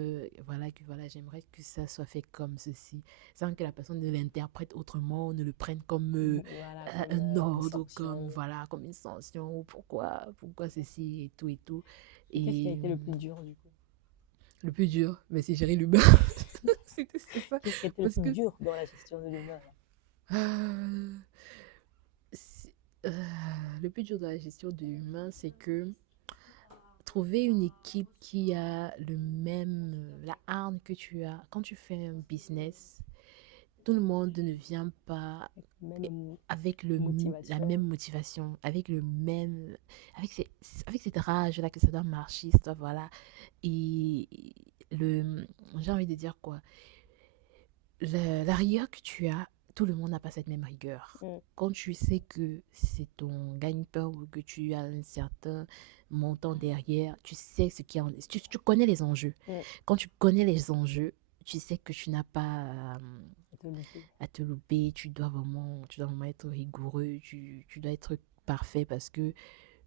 voilà, j'aimerais que ça soit fait comme ceci, sans que la personne ne l'interprète autrement, ne le prenne comme voilà, comme un une ordre, comme, sanction. voilà, comme une sanction, ou pourquoi ceci, et tout, et tout. Qu'est-ce qui a Et été le plus dur du coup? le plus dur, mais c'est gérer l'humain. C'est ça. Qu'est-ce qui a été le Parce plus que dur dans la gestion de l'humain là? euh, c'est- euh, le plus dur dans la gestion de l'humain, c'est que trouver une équipe qui a la hargne que tu as quand tu fais un business. Tout le monde ne vient pas Même avec la motivation. même motivation, avec, ces- avec cette rage-là que ça doit marcher, ça doit, voilà. Et j'ai envie de dire quoi, la rigueur que tu as, tout le monde n'a pas cette même rigueur. Mm, Quand tu sais que c'est ton gagne-pain ou que tu as un certain montant derrière, tu sais ce qui en est. Tu connais les enjeux. mm, Quand tu connais les enjeux, tu sais que tu n'as pas te louper. à te louper. Tu dois vraiment être rigoureux. Tu dois être parfait parce que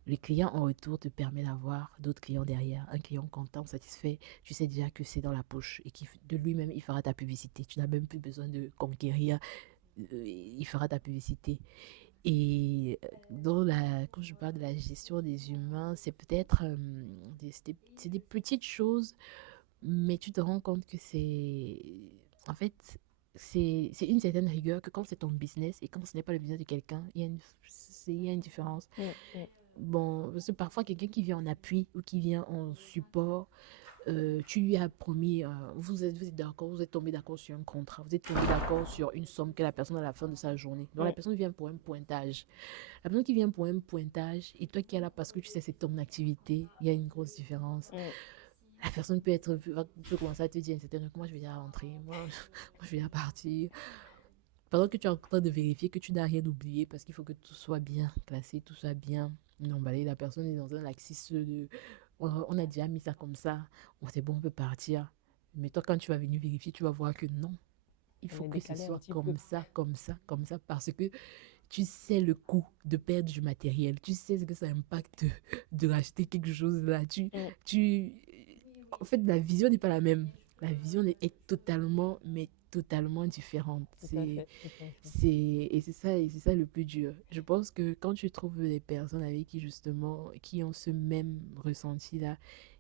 les clients en retour te permet d'avoir d'autres clients derrière. Un client content, satisfait, tu sais déjà que c'est dans la poche et qu'il de lui-même, il fera ta publicité. Tu n'as même plus besoin de conquérir. Il fera ta publicité. Et quand je parle de la gestion des humains, c'est peut-être c'est des petites choses, mais tu te rends compte que en fait, c'est une certaine rigueur que quand c'est ton business et quand ce n'est pas le business de quelqu'un, il y a une différence. Mm, mm. Bon, parce que parfois, quelqu'un qui vient en appui ou qui vient en support, tu lui as promis, vous êtes d'accord, vous êtes tombé d'accord sur un contrat, vous êtes tombé d'accord sur une somme que la personne a à la fin de sa journée. Donc la Mm. personne vient pour un pointage. La personne qui vient pour un pointage et toi qui es là parce que tu sais c'est ton activité, il y a une grosse différence. Mm. La personne peut commencer à te dire, moi je vais déjà rentrer, moi je vais déjà partir. Pendant que tu es en train de vérifier que tu n'as rien oublié parce qu'il faut que tout soit bien classé, tout soit bien emballé. La personne est dans un laxisme de on a déjà mis ça comme ça, c'est bon, on peut partir. Mais toi, quand tu vas venir vérifier, tu vas voir que non. il On faut est que ce décalé un soit petit peu. comme ça, comme ça, comme ça, parce que tu sais le coût de perdre du matériel, tu sais ce que ça impacte de racheter quelque chose là. Mm, Tu... En fait, la vision n'est pas la même. La vision est totalement, mais totalement différente. tout à fait, tout à fait. Et c'est ça le plus dur. Je pense que quand tu trouves des personnes avec qui justement, qui ont ce même ressenti-là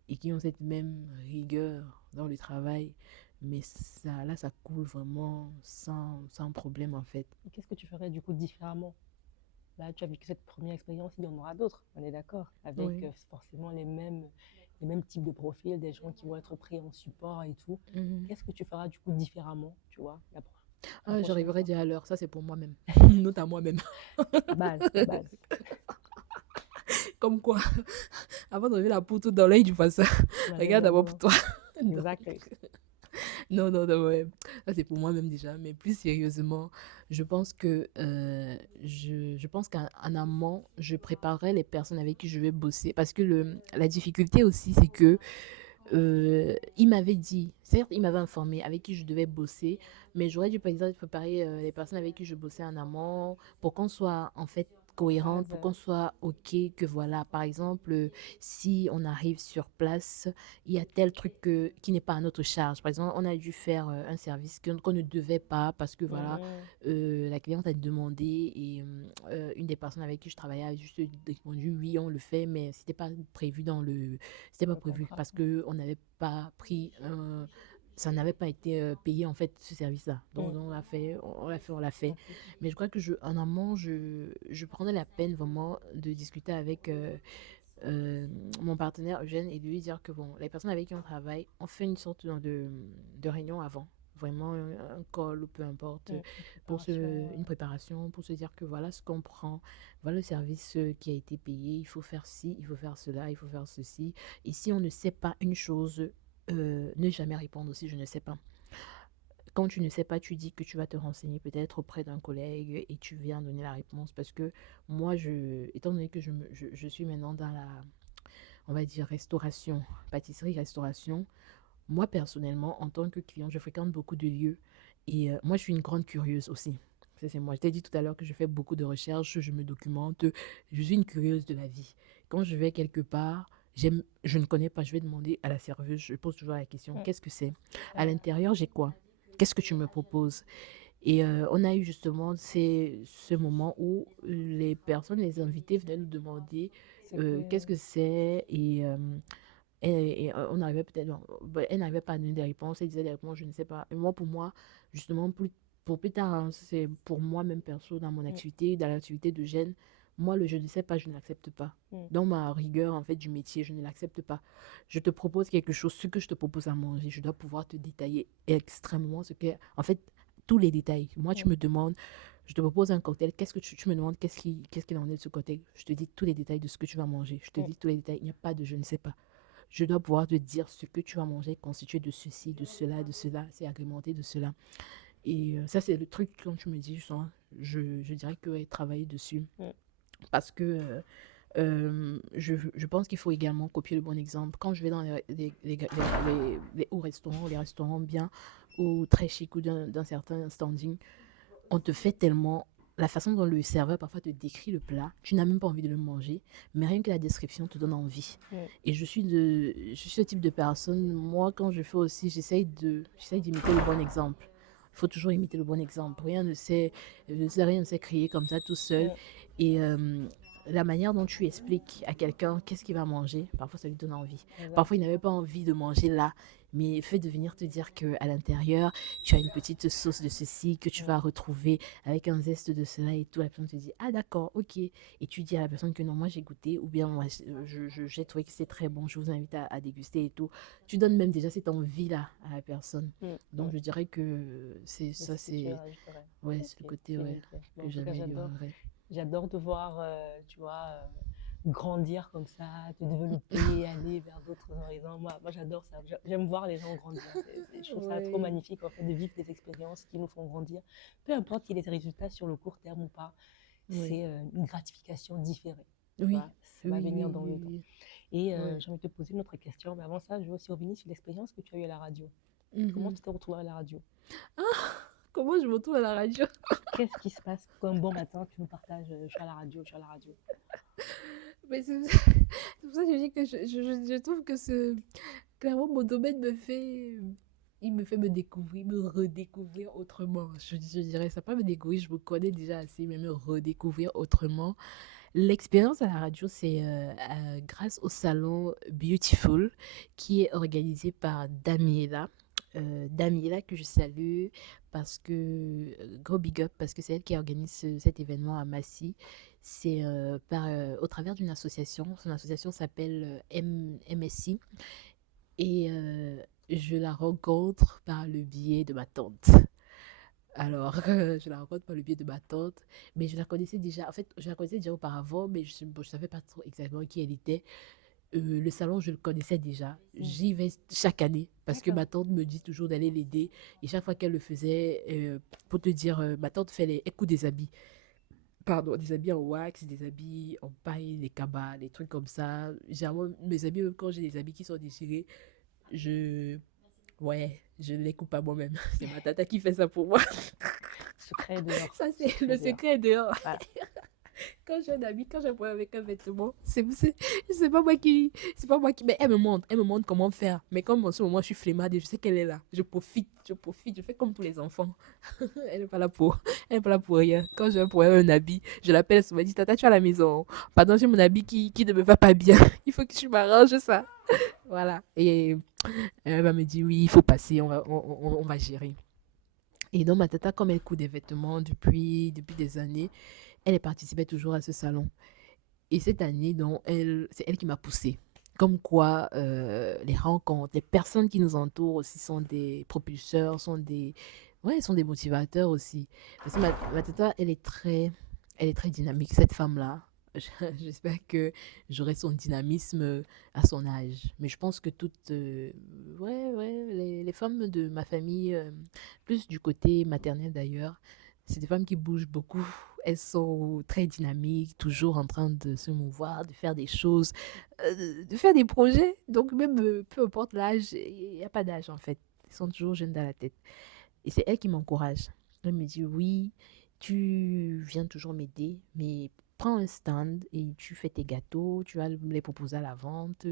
et qui ont cette même rigueur dans le travail, mais ça, là, ça coule vraiment sans problème en fait. Et qu'est-ce que tu ferais du coup différemment? Là, tu as vécu cette première expérience, il y en aura d'autres, on est d'accord, avec Oui. forcément les mêmes types de profils, des gens qui vont être pris en support et tout. Mhm. Qu'est-ce que tu feras du coup différemment, tu vois, la Ah, prochaine j'arriverai fois? déjà à l'heure, ça c'est pour moi-même. Note à moi-même. La base, la base. Comme quoi, avant d'enlever la poudre dans l'œil du voisin, Marie regarde d'abord pour d'abord. toi. Donc, Exact. non, non, ouais. Ça c'est pour moi-même déjà. Mais plus sérieusement, je pense que je pense qu'en amont, je préparerai les personnes avec qui je vais bosser. Parce que la difficulté aussi, c'est que il m'avait dit, certes, il m'avait informé avec qui je devais bosser, mais j'aurais dû, par exemple, préparer les personnes avec qui je bossais en amont pour qu'on soit, en fait, En cohérente, phase. pour qu'on soit OK, que voilà, par exemple, si on arrive sur place, il y a tel truc qui n'est pas à notre charge. Par exemple, on a dû faire un service qu'on ne devait pas parce que, voilà, Mhm. la cliente a demandé et une des personnes avec qui je travaillais a juste répondu, oui, on le fait, mais c'était pas Le prévu contrat. parce que on n'avait pas pris ça n'avait pas été payé en fait ce service-là. Donc Mm. on l'a fait, on l'a fait. Ok. Mais je crois que en amont, je prenais la peine vraiment de discuter avec mon partenaire Eugène et de lui dire que bon, les personnes avec qui on travaille, on fait une sorte de réunion avant. Vraiment un call ou peu importe, Une préparation. une préparation pour se dire que voilà ce qu'on prend, voilà le service qui a été payé, il faut faire ci, il faut faire cela, il faut faire ceci. Et si on ne sait pas une chose, ne jamais répondre aussi, je ne sais pas. Quand tu ne sais pas, tu dis que tu vas te renseigner peut-être auprès d'un collègue et tu viens donner la réponse parce que moi, étant donné que je suis maintenant dans la, on va dire, restauration, pâtisserie, restauration, moi personnellement, en tant que client, je fréquente beaucoup de lieux et moi, je suis une grande curieuse aussi. Ça, c'est moi. Je t'ai dit tout à l'heure que je fais beaucoup de recherches, je me documente, je suis une curieuse de la vie. Quand je vais quelque part, je ne connais pas, je vais demander à la serveuse, je pose toujours la question, Mm. qu'est-ce que c'est? À Ouais. l'intérieur, j'ai quoi? Qu'est-ce que tu me proposes? Et on a eu justement ce moment où les personnes, les invités venaient nous demander C'était. qu'est-ce que c'est et on n'arrivait peut-être, non, bah, elle n'arrivait pas à donner des réponses, elle disait des réponses, je ne sais pas. Et moi, pour moi, justement, pour plus tard, hein, c'est pour moi, même perso, dans mon Mm. activité, dans l'activité de gêne, moi, le je ne sais pas, je ne l'accepte pas. Mm. Dans ma rigueur, en fait, du métier, je ne l'accepte pas. Je te propose quelque chose, ce que je te propose à manger, je dois pouvoir te détailler extrêmement ce que, en fait, tous les détails. Moi, tu Mm. me demandes, je te propose un cocktail, qu'est-ce que tu me demandes, qu'est-ce qu'il en est de ce cocktail? Je te dis tous les détails de ce que tu vas manger. Je te Mm. dis tous les détails. Il n'y a pas de je ne sais pas. Je dois pouvoir te dire ce que tu vas manger constitué de ceci, de cela, c'est agrémenté de cela. Et ça, c'est le truc quand tu me dis, je dirais que ouais, travailler dessus. Mm. Parce que je pense qu'il faut également copier le bon exemple. Quand je vais dans les hauts restaurants, les restaurants bien ou très chic ou d'un certain standing, on te fait tellement la façon dont le serveur parfois te décrit le plat, tu n'as même pas envie de le manger, mais rien que la description te donne envie. Mm. Et je suis ce type de personne. Moi, quand je fais aussi, j'essaye d'imiter le bon exemple. Il faut toujours imiter le bon exemple. Rien ne s'est créé comme ça tout seul. Mm. Et la manière dont tu expliques à quelqu'un qu'est-ce qu'il va manger, parfois ça lui donne envie. Exact. Parfois il n'avait pas envie de manger là, mais le fait de venir te dire qu'à l'intérieur, tu as une petite sauce de ceci que tu Mm. vas retrouver avec un zeste de cela et tout. La personne te dit, ah d'accord, ok. Et tu dis à la personne que non, moi j'ai goûté ou bien moi j'ai trouvé que c'est très bon, je vous invite à déguster et tout. Tu donnes même déjà cette envie-là à la personne. Mm. Donc Mm. je dirais que c'est C'est ça, ce que tu c'est rajouterais. ouais, ce Ok, côté c'est ouais, nickel. Bon, que en tout cas, j'améliorerais. j'adore te voir, tu vois, grandir comme ça, te développer, aller vers d'autres horizons. Moi j'adore ça. J'aime voir les gens grandir. Je trouve ça trop Oui, magnifique, en fait, de vivre des expériences qui nous font grandir. Peu importe qu'il y ait des résultats sur le court terme ou pas, oui, c'est une gratification différée. Tu oui, vois, ça va oui, venir oui, dans le temps. oui, Et oui. j'ai envie de te poser une autre question. Mais avant ça, je veux aussi revenir sur l'expérience que tu as eue à la radio. Comment Mhm. tu t'es retrouvée à la radio? comment je me retrouve à la radio? Qu'est-ce qui se passe qu'un bon matin, tu nous partages, je suis à la radio, je suis à la radio. Mais c'est pour ça que je dis que je trouve que clairement, mon domaine il me fait me découvrir, me redécouvrir autrement. Je dirais ça, pas me découvrir, je me connais déjà assez, mais me redécouvrir autrement. L'expérience à la radio, c'est grâce au salon Beautiful qui est organisé par Damiela. Damiela que je salue parce que, gros big up, parce que c'est elle qui organise cet événement à Massy. C'est au travers d'une association. Son association s'appelle MSI et je la rencontre par le biais de ma tante. Alors, je la rencontre par le biais de ma tante, mais je la connaissais déjà. En fait, je la connaissais déjà auparavant, mais bon, je savais pas trop exactement qui elle était. Le salon, je le connaissais déjà. Hmm. J'y vais chaque année parce que D'accord. ma tante me dit toujours d'aller l'aider. Et chaque fois qu'elle le faisait, pour te dire, ma tante fait elle coud des habits. Pardon, des habits en wax, des habits en paille, des cabas, des trucs comme ça. Généralement, mes habits, même quand j'ai des habits qui sont déchirés, je... Ouais, je ne les coupe pas moi-même. C'est ma tata qui fait ça pour moi. Secret est dehors. Ça, c'est Secret est le dehors. secret dehors. Voilà. Quand j'ai un habit, quand j'ai un problème avec un vêtement, c'est pas moi qui, mais elle me montre comment faire. Mais comme en ce moment, je suis flemmarde et je sais qu'elle est là. Je profite, je fais comme pour les enfants. Elle n'est pas là elle est pas là pour rien. Quand j'ai un problème, un habit, je l'appelle, elle me dit, tata, tu es à la maison. Pardon, j'ai mon habit qui ne me va pas bien. Il faut que tu m'arranges ça. Voilà. Et elle va me dire, oui, il faut passer, on va gérer. Et donc, ma tata, comme elle coud des vêtements depuis des années, elle participait toujours à ce salon. Et cette année, donc, c'est elle qui m'a poussée. Comme quoi, les rencontres, les personnes qui nous entourent aussi sont des propulseurs, ouais, sont des motivateurs aussi. Parce que ma tata, elle est très dynamique, cette femme-là. J'espère que j'aurai son dynamisme à son âge. Mais je pense que toutes, ouais, les femmes de ma famille, plus du côté maternel d'ailleurs, c'est des femmes qui bougent beaucoup. Elles sont très dynamiques, toujours en train de se mouvoir, de faire des choses, de faire des projets. Donc même, peu importe l'âge, il n'y a pas d'âge en fait. Elles sont toujours jeunes dans la tête. Et c'est elle qui m'encourage. Elle me dit, oui, tu viens toujours m'aider, mais prends un stand et tu fais tes gâteaux, tu vas les proposer à la vente,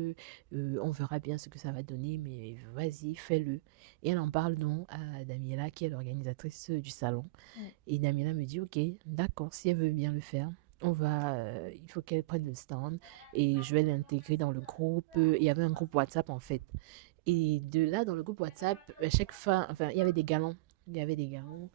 on verra bien ce que ça va donner, mais vas-y, fais-le. Et elle en parle donc à Damiela, qui est l'organisatrice du salon. Mm. Et Damiela me dit, ok, d'accord, si elle veut bien le faire, il faut qu'elle prenne le stand et je vais l'intégrer dans le groupe. Il y avait un groupe WhatsApp en fait. Et de là, dans le groupe WhatsApp, chaque fin, enfin, il y avait des galons. Il y avait des galons.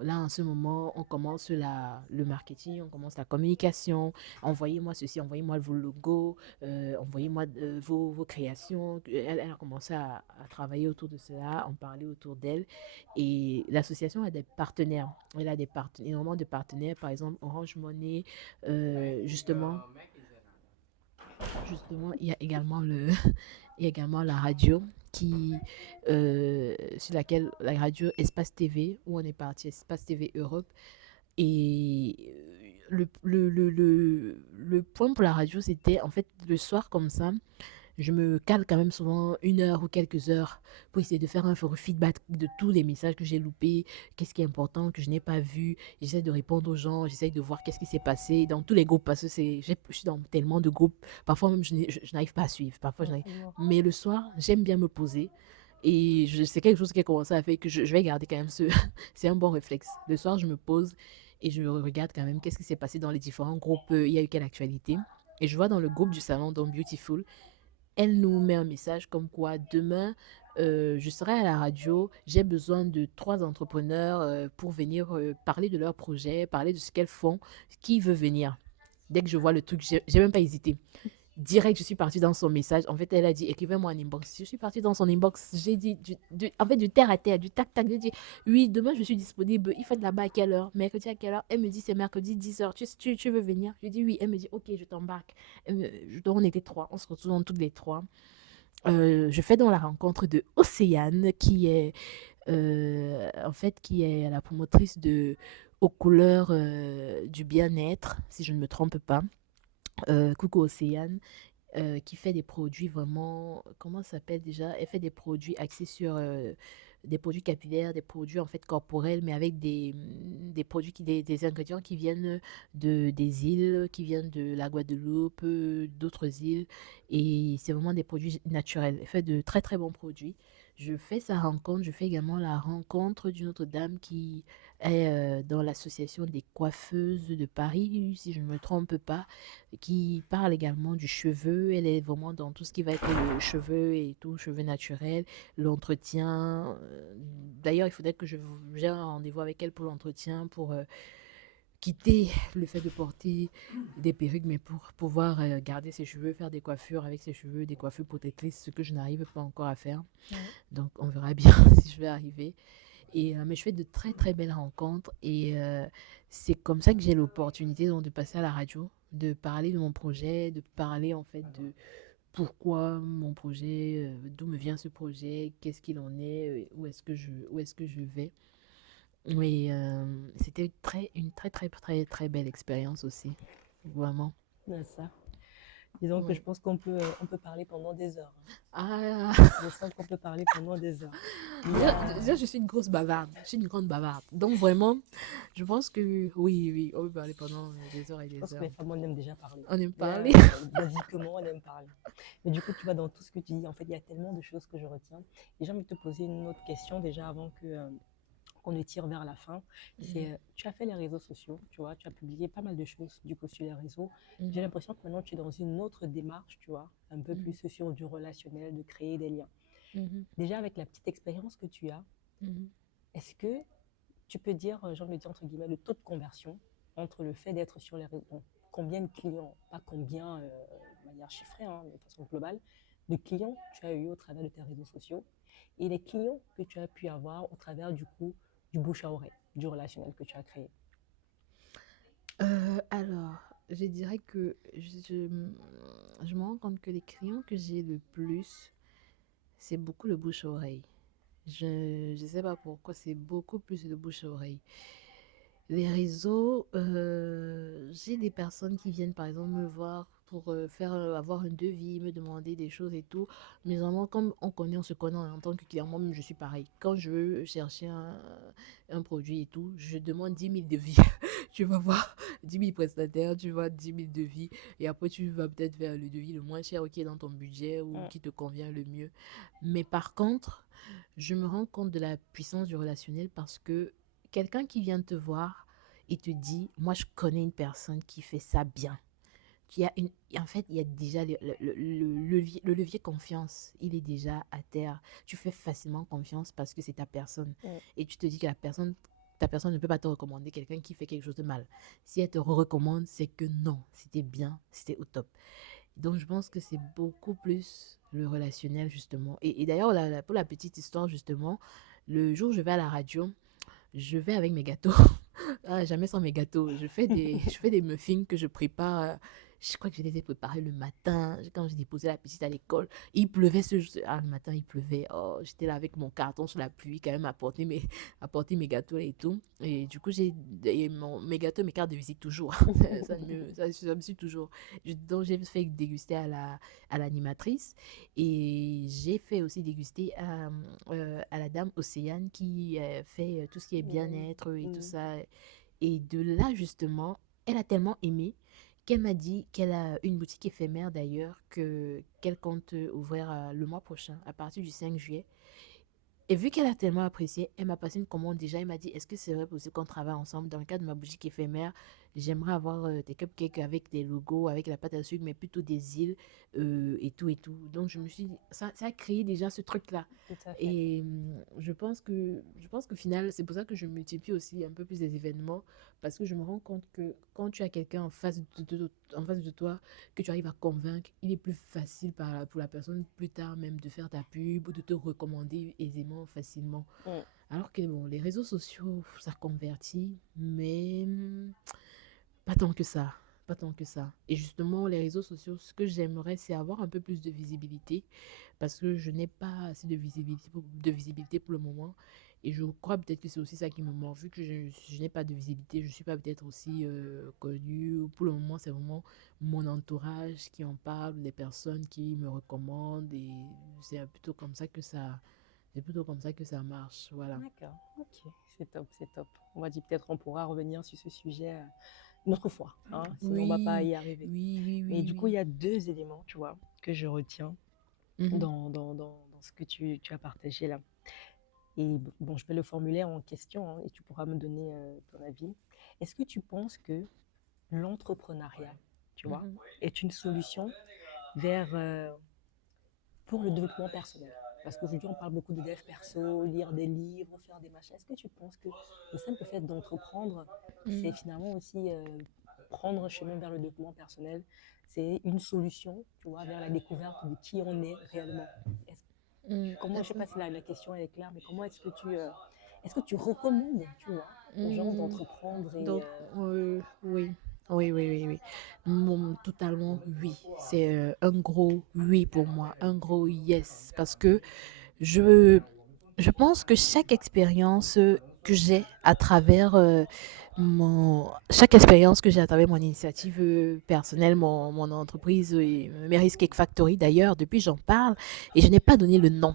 Là, en ce moment, on commence le marketing, on commence la communication. Envoyez-moi ceci, envoyez-moi vos logos, envoyez-moi vos créations. Elle a commencé à travailler autour de cela, en parler autour d'elle. Et l'association a des partenaires. Elle a énormément de partenaires, par exemple Orange Money, justement. Justement, il y a également il y a également la radio sur laquelle la radio Espace TV, où on est parti, Espace TV Europe. Et le point pour la radio, c'était en fait le soir comme ça, je me cale quand même souvent 1 heure ou quelques heures pour essayer de faire un feedback de tous les messages que j'ai loupés, qu'est-ce qui est important, que je n'ai pas vu. J'essaie de répondre aux gens, j'essaie de voir qu'est-ce qui s'est passé dans tous les groupes parce que je suis dans tellement de groupes. Parfois même, je n'arrive pas à suivre. Parfois, Forcément. mais le soir, j'aime bien me poser. Et c'est quelque chose qui a commencé à faire que je vais garder quand même c'est un bon réflexe. Le soir, je me pose et je regarde quand même qu'est-ce qui s'est passé dans les différents groupes, il y a eu quelle actualité. Et je vois dans le groupe du salon, dans Beautiful, elle nous met un message comme quoi demain, je serai à la radio, j'ai besoin de 3 entrepreneurs pour venir parler de leur projet, parler de ce qu'elles font, qui veut venir. Dès que je vois le truc, j'ai même pas hésité. Direct, je suis partie dans son message. En fait, elle a dit, écrivez-moi un inbox. Je suis partie dans son inbox. J'ai dit, en fait, du terre à terre, du tac-tac. J'ai dit, oui, demain, je suis disponible. Il faut de là-bas à quelle heure? Mercredi à quelle heure? Elle me dit, c'est mercredi 10h. Tu veux venir? Je dis, oui. Elle me dit, ok, je t'embarque. Donc, on était 3. On se retrouve toutes les 3. Je fais donc la rencontre de Océane, en fait, qui est la promotrice aux couleurs du bien-être, si je ne me trompe pas. Coucou Océane, qui fait des produits vraiment, comment ça s'appelle déjà? Elle fait des produits axés sur des produits capillaires, des produits en fait corporels, mais avec des produits, des ingrédients qui viennent des îles, qui viennent de la Guadeloupe, d'autres îles. Et c'est vraiment des produits naturels, fait de très très bons produits. Je fais sa rencontre, je fais également la rencontre d'une autre dame qui est dans l'association des coiffeuses de Paris, si je ne me trompe pas, qui parle également du cheveu. Elle est vraiment dans tout ce qui va être le cheveu et tout, cheveux naturels, l'entretien. D'ailleurs, il faudrait que j'ai un rendez-vous avec elle pour l'entretien, pour quitter le fait de porter des perruques, mais pour pouvoir garder ses cheveux, faire des coiffures avec ses cheveux, des coiffures protectrices, ce que je n'arrive pas encore à faire. Ouais. Donc, on verra bien si je vais arriver. Mais je fais de très très belles rencontres et c'est comme ça que j'ai l'opportunité donc, de passer à la radio, de parler de mon projet, de parler en fait de pourquoi mon projet, d'où me vient ce projet, qu'est-ce qu'il en est, où est-ce que je vais. Mais c'était une très très très très belle expérience aussi, vraiment. Ouais, ça. Disons que je Oui. pense on peut parler pendant des heures, hein. Ah, Je sens qu'on peut parler pendant des heures. Il y déjà, a, je suis une grosse bavarde. Je suis une grande bavarde. Donc, vraiment, je pense que oui, oui, on peut parler pendant des heures et je des pense que heures. les femmes, on aime déjà parler. On aime Déjà, parler. basiquement, on aime parler. Mais du coup, tu vois, dans tout ce que tu dis, en fait, il y a tellement de choses que je retiens. Et j'ai envie de te poser une autre question déjà avant qu'on ne tire vers la fin. Mhm, C'est, tu as fait les réseaux sociaux, tu vois, tu as publié pas mal de choses du coup sur les réseaux. J'ai mhm, l'impression que maintenant tu es dans une autre démarche, tu vois, un peu mhm, plus sur du relationnel, de créer des liens. mhm, Déjà avec la petite expérience que tu as, mhm. est-ce que tu peux dire, j'ai envie de dire entre guillemets, le taux de conversion entre le fait d'être sur les réseaux, bon, combien de clients, pas combien de manière chiffrée, hein, mais de façon globale, de clients tu as eu au travers de tes réseaux sociaux et les clients que tu as pu avoir au travers du coup du bouche à oreille, du relationnel que tu as créé. Alors, je dirais que je me rends compte que les clients que j'ai le plus, c'est beaucoup le bouche-oreille. Je sais pas pourquoi, c'est beaucoup plus le bouche-oreille. Les réseaux, j'ai des personnes qui viennent par exemple me voir pour faire avoir un devis, me demander des choses et tout. Mais vraiment, comme on se connaît en tant que client, moi-même je suis pareil. Quand je veux chercher un produit et tout, je demande 10 000 devis. Tu vas voir 10 000 prestataires, tu vois 10 000 devis. Et après, tu vas peut-être vers le devis le moins cher qui est dans ton budget ou Mm. qui te convient le mieux. Mais par contre, je me rends compte de la puissance du relationnel parce que quelqu'un qui vient te voir et te dit, moi je connais une personne qui fait ça bien. En fait, il y a déjà le levier confiance, il est déjà à terre. Tu fais facilement confiance parce que c'est ta personne. Mm. Et tu te dis que ta personne ne peut pas te recommander quelqu'un qui fait quelque chose de mal. Si elle te recommande, c'est que non, c'était bien, c'était au top. Donc je pense que c'est beaucoup plus le relationnel justement. Et d'ailleurs, pour la petite histoire justement, le jour où je vais à la radio, je vais avec mes gâteaux. Ah, jamais sans mes gâteaux. Je fais des muffins que je prépare. Je crois que je les ai préparés le matin, quand j'ai déposé la petite à l'école. Il pleuvait le matin, il pleuvait. Oh, j'étais là avec mon carton sous la pluie, quand même, à porter mes gâteaux et tout. Et du coup, mes gâteaux, mes cartes de visite toujours. Ça me suit toujours. Donc, j'ai fait déguster à l'animatrice. Et j'ai fait aussi déguster à la dame Océane qui fait tout ce qui est Mm. bien-être et tout Mm. ça. Et de là, justement, elle a tellement aimé qu'elle m'a dit qu'elle a une boutique éphémère d'ailleurs qu'elle compte ouvrir le mois prochain, à partir du 5 juillet. Et vu qu'elle a tellement apprécié, elle m'a passé une commande déjà. Elle m'a dit, est-ce que c'est vrai possible qu'on travaille ensemble dans le cadre de ma boutique éphémère? J'aimerais avoir des cupcakes avec des logos, avec la pâte à sucre, mais plutôt des îles et tout et tout. Donc je me suis dit, ça a créé déjà ce truc-là. Tout à fait. Et je pense qu'au final, c'est pour ça que je multiplie aussi un peu plus les événements, parce que je me rends compte que quand tu as quelqu'un en face de toi, que tu arrives à convaincre, il est plus facile pour la personne plus tard même de faire ta pub ou de te recommander aisément, facilement. Mm. Alors que bon, les réseaux sociaux, ça convertit, mais pas tant que ça. Pas tant que ça. Et justement, les réseaux sociaux, ce que j'aimerais, c'est avoir un peu plus de visibilité parce que je n'ai pas assez de visibilité pour le moment. Et je crois peut-être que c'est aussi ça qui me manque. Vu que je n'ai pas de visibilité, je ne suis pas peut-être aussi connue. Pour le moment, c'est vraiment mon entourage qui en parle, les personnes qui me recommandent. Et c'est plutôt comme ça que C'est plutôt comme ça que ça marche. Voilà. D'accord, ok, c'est top, c'est top. On va dire peut-être on pourra revenir sur ce sujet une autre fois, hein, sinon on va pas Oui, y arriver. oui, oui, Mais oui, du coup, il oui. y a deux éléments, tu vois, que je retiens Mhm, dans ce que tu as partagé là. Et bon, je vais le formuler en question hein, et tu pourras me donner ton avis. Est-ce que tu penses que l'entrepreneuriat, tu vois, mhm, est une solution vers, pour le développement personnel? Parce qu'aujourd'hui, on parle beaucoup de dev perso, lire des livres, faire des machins. Est-ce que tu penses que le simple fait d'entreprendre, c'est mhm, finalement aussi prendre un chemin vers le développement personnel? C'est une solution, tu vois, vers la découverte de qui on est réellement. Est-ce mhm. comment, je ne sais pas si la question elle est claire, mais comment est-ce que tu recommandes, tu vois, aux gens Mhm. d'entreprendre et Donc, oui. Oui, oui, oui, oui. Totalement oui. C'est un gros oui pour moi, un gros yes. Parce que je, je pense que chaque expérience que j'ai à travers chaque expérience que j'ai à travers mon initiative personnelle, mon entreprise, Mary's Cake Factory d'ailleurs, depuis j'en parle et je n'ai pas donné le nom.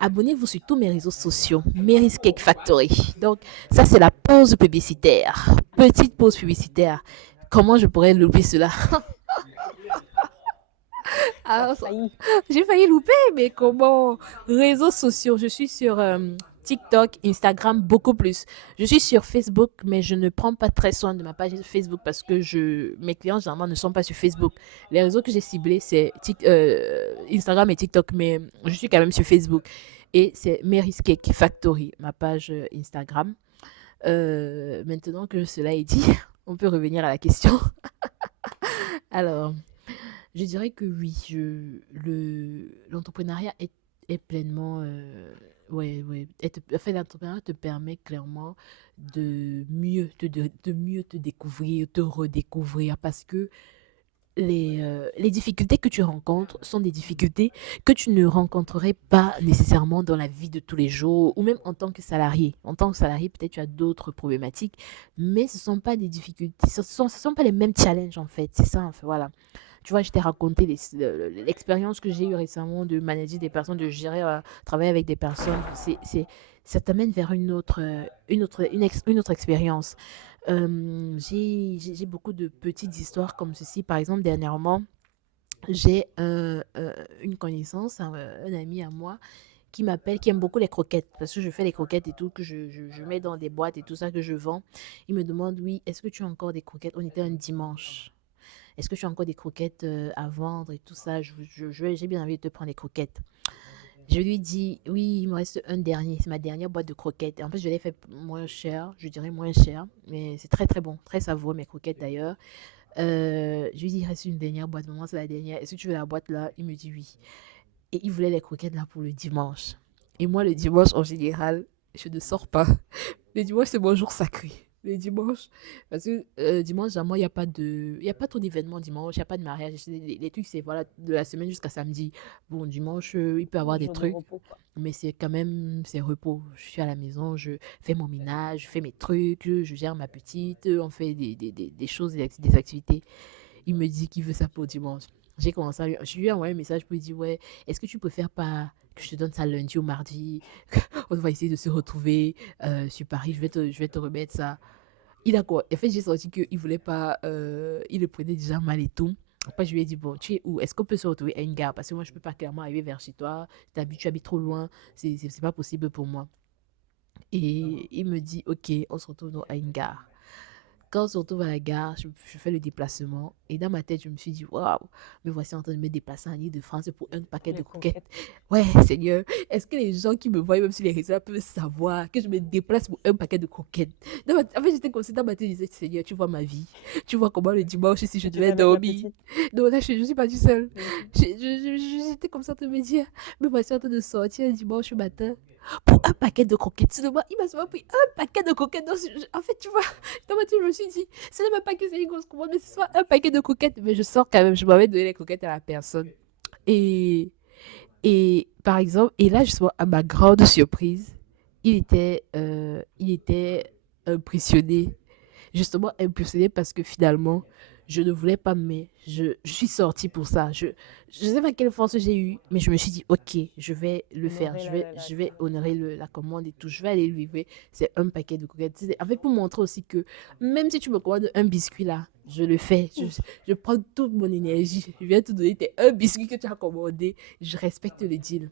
Abonnez-vous sur tous mes réseaux sociaux, Mary's Cake Factory. Donc, ça, c'est la pause publicitaire. Petite pause publicitaire. Comment je pourrais louper cela? t'as Ah, failli? j'ai failli louper, mais comment? Réseaux sociaux, je suis sur TikTok, Instagram, beaucoup plus. Je suis sur Facebook, mais je ne prends pas très soin de ma page Facebook parce que mes clients, généralement, ne sont pas sur Facebook. Les réseaux que j'ai ciblés, c'est Instagram et TikTok, mais je suis quand même sur Facebook. Et c'est Mary's Cake Factory, ma page Instagram. Maintenant que cela est dit, on peut revenir à la question. Alors, je dirais que oui, l'entrepreneuriat est pleinement, ouais, ouais, enfin, l'entrepreneuriat te permet clairement de mieux te découvrir, te redécouvrir, parce que les difficultés que tu rencontres sont des difficultés que tu ne rencontrerais pas nécessairement dans la vie de tous les jours ou même en tant que salarié. En tant que salarié, peut-être tu as d'autres problématiques, mais ce ne sont pas des difficultés, ce sont pas les mêmes challenges en fait. C'est ça, en fait, voilà. Tu vois, je t'ai raconté l'expérience que j'ai eue récemment de manager des personnes, de gérer, travailler avec des personnes. Ça t'amène vers une autre expérience. J'ai beaucoup de petites histoires comme ceci. Par exemple, dernièrement, j'ai une connaissance, un ami à moi, qui m'appelle, qui aime beaucoup les croquettes, parce que je fais les croquettes et tout, que je mets dans des boîtes et tout ça, que je vends. Il me demande, oui, est-ce que tu as encore des croquettes? On était un dimanche. Est-ce que tu as encore des croquettes à vendre et tout ça? J'ai bien envie de te prendre des croquettes. Je lui dis, oui, il me reste un dernier, c'est ma dernière boîte de croquettes. En fait, je l'ai fait moins cher, je dirais moins cher, mais c'est très très bon, très savoureux mes croquettes d'ailleurs. Je lui dis, il reste une dernière boîte, maman, c'est la dernière. Est-ce que tu veux la boîte là? Il me dit oui. Et il voulait les croquettes là pour le dimanche. Et moi, le dimanche, en général, je ne sors pas. Le dimanche, c'est mon jour sacré. Le dimanche, parce que dimanche, à moi, il y a pas trop d'événements dimanche, il n'y a pas de mariage. Les trucs, c'est voilà, de la semaine jusqu'à samedi. Bon, dimanche, il peut y avoir Un des jour de trucs, repos, quoi. mais c'est quand même, c'est repos. Je suis à la maison, je fais mon ménage, je fais mes trucs, je gère ma petite, on fait des choses, des activités. Il me dit qu'il veut ça pour dimanche. J'ai commencé à lui, je lui ai envoyé un message pour lui dire, ouais, est-ce que tu préfères pas que je te donne ça lundi ou mardi? On va essayer de se retrouver sur Paris, je vais te remettre ça. Il a quoi? En fait, j'ai senti qu'il voulait pas, il le prenait déjà mal et tout. Après, je lui ai dit, bon, tu es où? Est-ce qu'on peut se retrouver à une gare? Parce que moi, je peux pas clairement arriver vers chez toi. Tu habites trop loin. C'est pas possible pour moi. Et il me dit, ok, on se retrouve donc à une gare. Quand on se retrouve à la gare, je fais le déplacement. Et dans ma tête, je me suis dit, waouh, me voici en train de me déplacer en Île-de-France pour un paquet Les de croquettes. croquettes. Ouais, Seigneur, est-ce que les gens qui me voient, même sur les réseaux, peuvent savoir que je me déplace pour un paquet de croquettes? En fait, j'étais comme ça dans ma tête, je disais, Seigneur, tu vois ma vie. Tu vois comment le dimanche, si je Tu étais devais avec la dormir. petite. Donc là, je suis pas du seul. Mhm. J'étais comme ça en train de me dire, me voici en train de sortir un dimanche matin pour un paquet de croquettes. Seulement, il m'a seulement pris un paquet de croquettes. Donc, en fait, tu vois, dans ma tête, je me suis dit, ce n'est même pas que c'est une grosse commande, mais ce soit un paquet de croquettes. Mais je sors quand même, je m'avais donné les croquettes à la personne. Et, et par exemple, et là, justement, à ma grande surprise, il était impressionné. Justement, impressionné parce que finalement, Je ne voulais pas, mais je suis sortie pour ça. Je sais pas quelle force j'ai eue, mais je me suis dit, ok, je vais le faire. Honorer Je vais honorer la commande et tout. Je vais aller lui livrer. C'est un paquet de coquettes. En fait, pour montrer aussi que même si tu me commandes un biscuit là, je le fais. Je prends toute mon énergie. Je viens te donner un biscuit que tu as commandé. Je respecte le deal.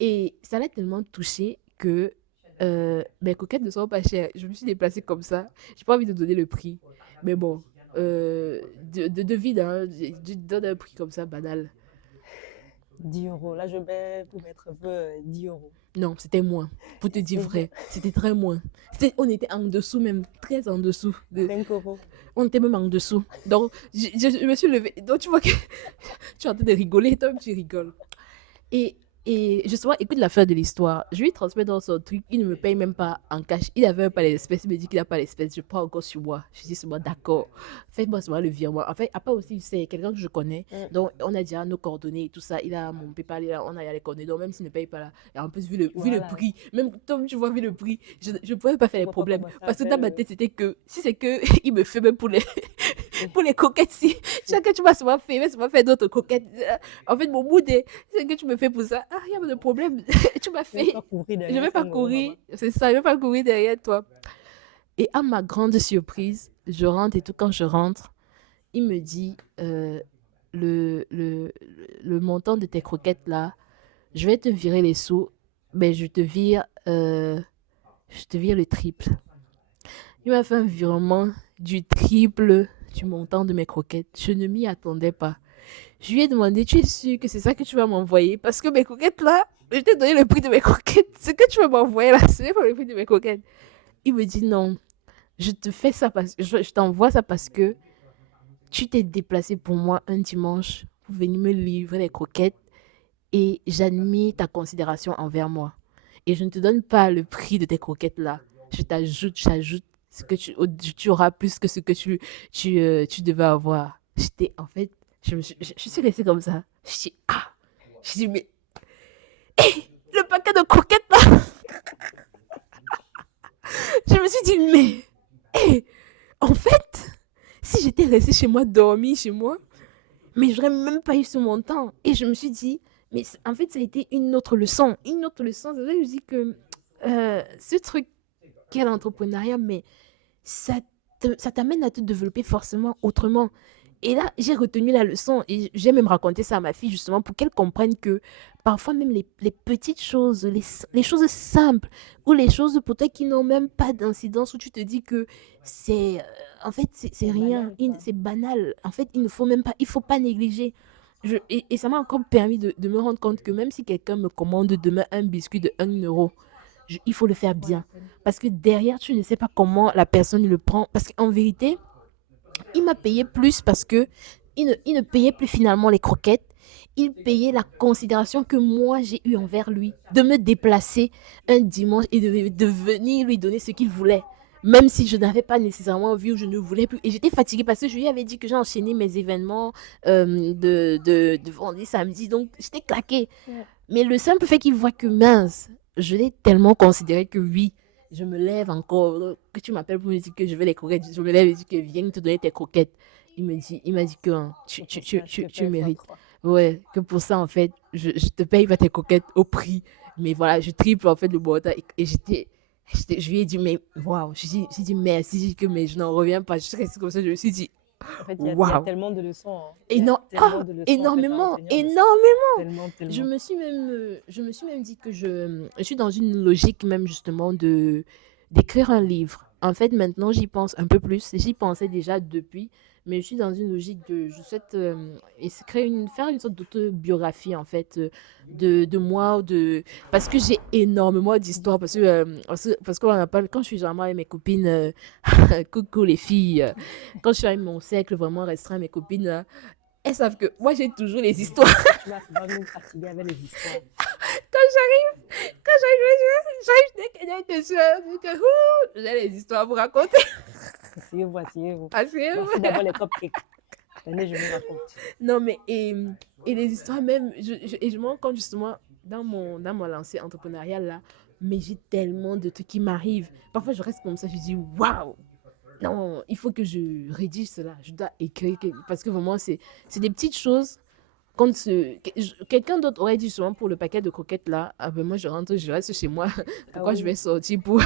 Et ça l'a tellement touché que mes coquettes ne sont pas chères. Je me suis déplacée comme ça. J'ai pas envie de donner le prix. Mais bon, de vide, hein, je donne un prix comme ça, banal. 10 euros. Là, je mets pour mettre un peu 10 euros. Non, c'était moins. Pour te dire C'est bien. vrai, c'était très moins. On était en dessous même, très en dessous. 5 euros. On était même en dessous. Donc, je me suis levée. Donc, tu vois que tu es en train de rigoler, toi, tu rigoles. Et, et justement, écoute la fin de l'histoire. Je lui transmets dans son truc, il ne me paye même pas en cash. Il avait pas l'espèce, il me dit qu'il n'a pas l'espèce. Je prends encore sur moi. Je dis c'est moi, d'accord. Faites-moi seulement le virement. En fait, après aussi, c'est quelqu'un que je connais. Mm. Donc, on a déjà nos coordonnées et tout ça. Il a mon PayPal, on a les coordonnées. Donc, même s'il ne paye pas là. Et en plus, vu le Voilà. prix, même comme tu vois, vu le prix, je ne pouvais pas faire Tu les vois pas problèmes. comment ça Parce que fait dans ma tête, c'était que si c'est que il me fait même pour les coquettes, si chacun tu m'as souvent fait, mais souvent fait d'autres coquettes. En fait, mon mood est c'est que tu me fais pour ça. Ah, il y a pas de problème. Tu m'as Je vais pas fait. couvrir Je derrière vais pas 5 euros, courir. maman. C'est ça, je vais pas courir derrière toi. Et à ma grande surprise, je rentre et tout. Quand je rentre, il me dit le, le, le montant de tes croquettes là, je vais te virer les sous, mais je te vire le triple. Il m'a fait un virement du triple du montant de mes croquettes. Je ne m'y attendais pas. Je lui ai demandé, tu es sûr que c'est ça que tu vas m'envoyer? Parce que mes coquettes là, je t'ai donné le prix de mes coquettes. Ce que tu vas m'envoyer là, ce n'est pas le prix de mes coquettes. Il me dit non, je te fais ça parce que je t'envoie ça parce que tu t'es déplacé pour moi un dimanche pour venir me livrer les croquettes et j'admire ta considération envers moi. Et je ne te donne pas le prix de tes croquettes là. J'ajoute ce que tu auras plus que ce que tu devais avoir. J'étais en fait, je suis restée comme ça. Je dis ah, je dis mais le paquet de croquettes là. Je me suis dit mais en fait, si j'étais restée chez moi, dormie chez moi, mais j'aurais même pas eu ce montant. Et je me suis dit, mais en fait, ça a été une autre leçon. Une autre leçon, c'est vrai que je dis que ce truc qu'est l'entrepreneuriat, mais ça t'amène à te développer forcément autrement. Et là, j'ai retenu la leçon et j'ai même raconté ça à ma fille justement pour qu'elle comprenne que parfois même les petites choses, les choses simples ou les choses pour toi qui n'ont même pas d'incidence où tu te dis que c'est en fait c'est C'est rien, banal, quoi. c'est banal. En fait, il faut pas négliger. Et ça m'a encore permis de me rendre compte que même si quelqu'un me commande demain un biscuit de 1 euro, il faut le faire Ça vaut la bien. peine. Parce que derrière, tu ne sais pas comment la personne le prend. Parce qu'en vérité, il m'a payé plus parce que il ne payait plus finalement les croquettes. Il payait la considération que moi j'ai eue envers lui, de me déplacer un dimanche et de venir lui donner ce qu'il voulait. Même si je n'avais pas nécessairement envie ou je ne voulais plus. Et j'étais fatiguée parce que je lui avais dit que j'ai enchaîné mes événements de vendredi samedi. Donc j'étais claquée. Ouais. Mais le simple fait qu'il voit que mince, je l'ai tellement considéré que oui, je me lève encore, que tu m'appelles pour me dire que je veux les croquettes, je me lève et dis que viens te donner tes croquettes. Il m'a dit que hein, C'est pour ça, je te tu paye fois mérites. 3. Ouais, que pour ça, en fait, je te paye pas tes croquettes au prix. Mais voilà, je triple en fait le montant. Et je lui ai dit, mais waouh, j'ai dit merci, j'ai dit que mais je n'en reviens pas. Je suis restée comme ça, je me suis dit, En fait, il y a waouh. tellement de leçons, hein. Il Et y a non, tellement de leçons, en fait, à énormément, retenir de ça. énormément. Tellement, tellement. Je me suis même dit que je suis dans une logique même justement d'écrire un livre. En fait, maintenant, j'y pense un peu plus. J'y pensais déjà depuis, mais je suis dans une logique je souhaite faire une sorte d'autobiographie en fait de moi, parce que j'ai énormément d'histoires. Parce qu'on a pas, quand je suis généralement avec mes copines, coucou les filles, quand je suis avec mon cercle vraiment restreint, mes copines, elles savent que moi j'ai toujours les histoires. Tu vas souvent nous fatiguer avec les histoires. Quand j'arrive dessus, j'ai les histoires à vous raconter. Asseyez-vous, asseyez-vous. Parce que, Voici d'abord les cupcakes. Tenez, je vous raconte. non, mais, et les histoires même, et je me rends compte justement dans mon lancée entrepreneuriale là, mais j'ai tellement de trucs qui m'arrivent. Parfois, je reste comme ça, je dis waouh! Non, il faut que je rédige cela. Je dois écrire parce que vraiment, c'est des petites choses. Quelqu'un d'autre aurait dit justement pour le paquet de croquettes là, ah ben moi je rentre, je reste chez moi. Ah Pourquoi je vais oui, sortir pour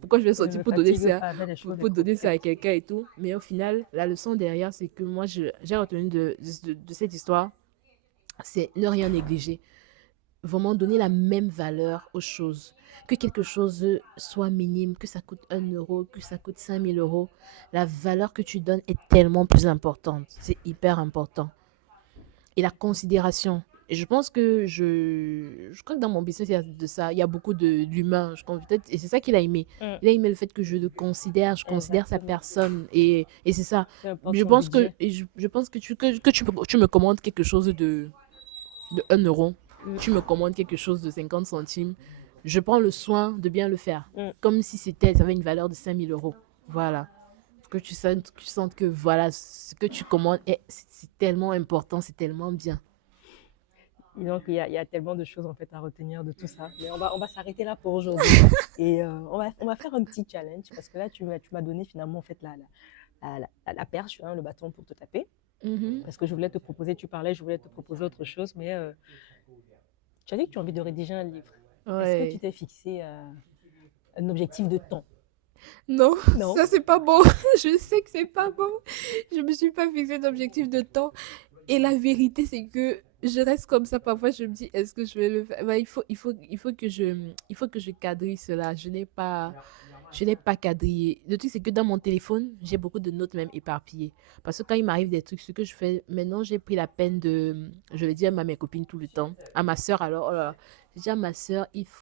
pourquoi je vais je ne sortir me pour donner fatigue ça pas avec les choses, les pour donner ça à croquettes. quelqu'un et tout. Mais au final, la leçon derrière, c'est que moi j'ai retenu de cette histoire, c'est ne rien négliger. Vraiment donner la même valeur aux choses. Que quelque chose soit minime, que ça coûte 1 euro, que ça coûte 5 000 euros, la valeur que tu donnes est tellement plus importante. C'est hyper important. Et la considération. Et je pense que je crois que dans mon business, il y a de ça. Il y a beaucoup de l'humain. Peut-être, et c'est ça qu'il a aimé. Mm, Il a aimé le fait que je le considère, je considère sa exactement. personne. Et c'est ça. Peu importe son budget. Je pense que tu me commandes quelque chose de 1 euro, Mm, tu me commandes quelque chose de 50 centimes, je prends le soin de bien le faire. mm. Comme si ça avait une valeur de 5 000 euros. Voilà. Que tu sentes que voilà, ce que tu commandes, c'est tellement important, c'est tellement bien. Et donc, il y a tellement de choses en fait à retenir de tout ça. Mais on va s'arrêter là pour aujourd'hui. Et on va faire un petit challenge parce que là, tu m'as donné finalement en fait la perche, hein, le bâton pour te taper. Mhm. Parce que je voulais te proposer, tu parlais, je voulais te proposer autre chose, mais tu as dit que tu as envie de rédiger un livre. Est-ce que tu Ouais. t'es fixé un objectif de temps? Non, Non. ça c'est pas bon. Je sais que c'est pas bon. Je me suis pas fixé d'objectif de temps. Et la vérité, c'est que je reste comme ça. Parfois, je me dis, est-ce que je vais le faire? Bah, il faut que je quadrille cela. Je n'ai pas quadrillé. Le truc, c'est que dans mon téléphone, j'ai beaucoup de notes même éparpillées. Parce que quand il m'arrive des trucs, ce que je fais, maintenant, j'ai pris la peine de, je le dis à mes copines tout le temps, à ma sœur alors, oh là là, j'ai dit à ma sœur,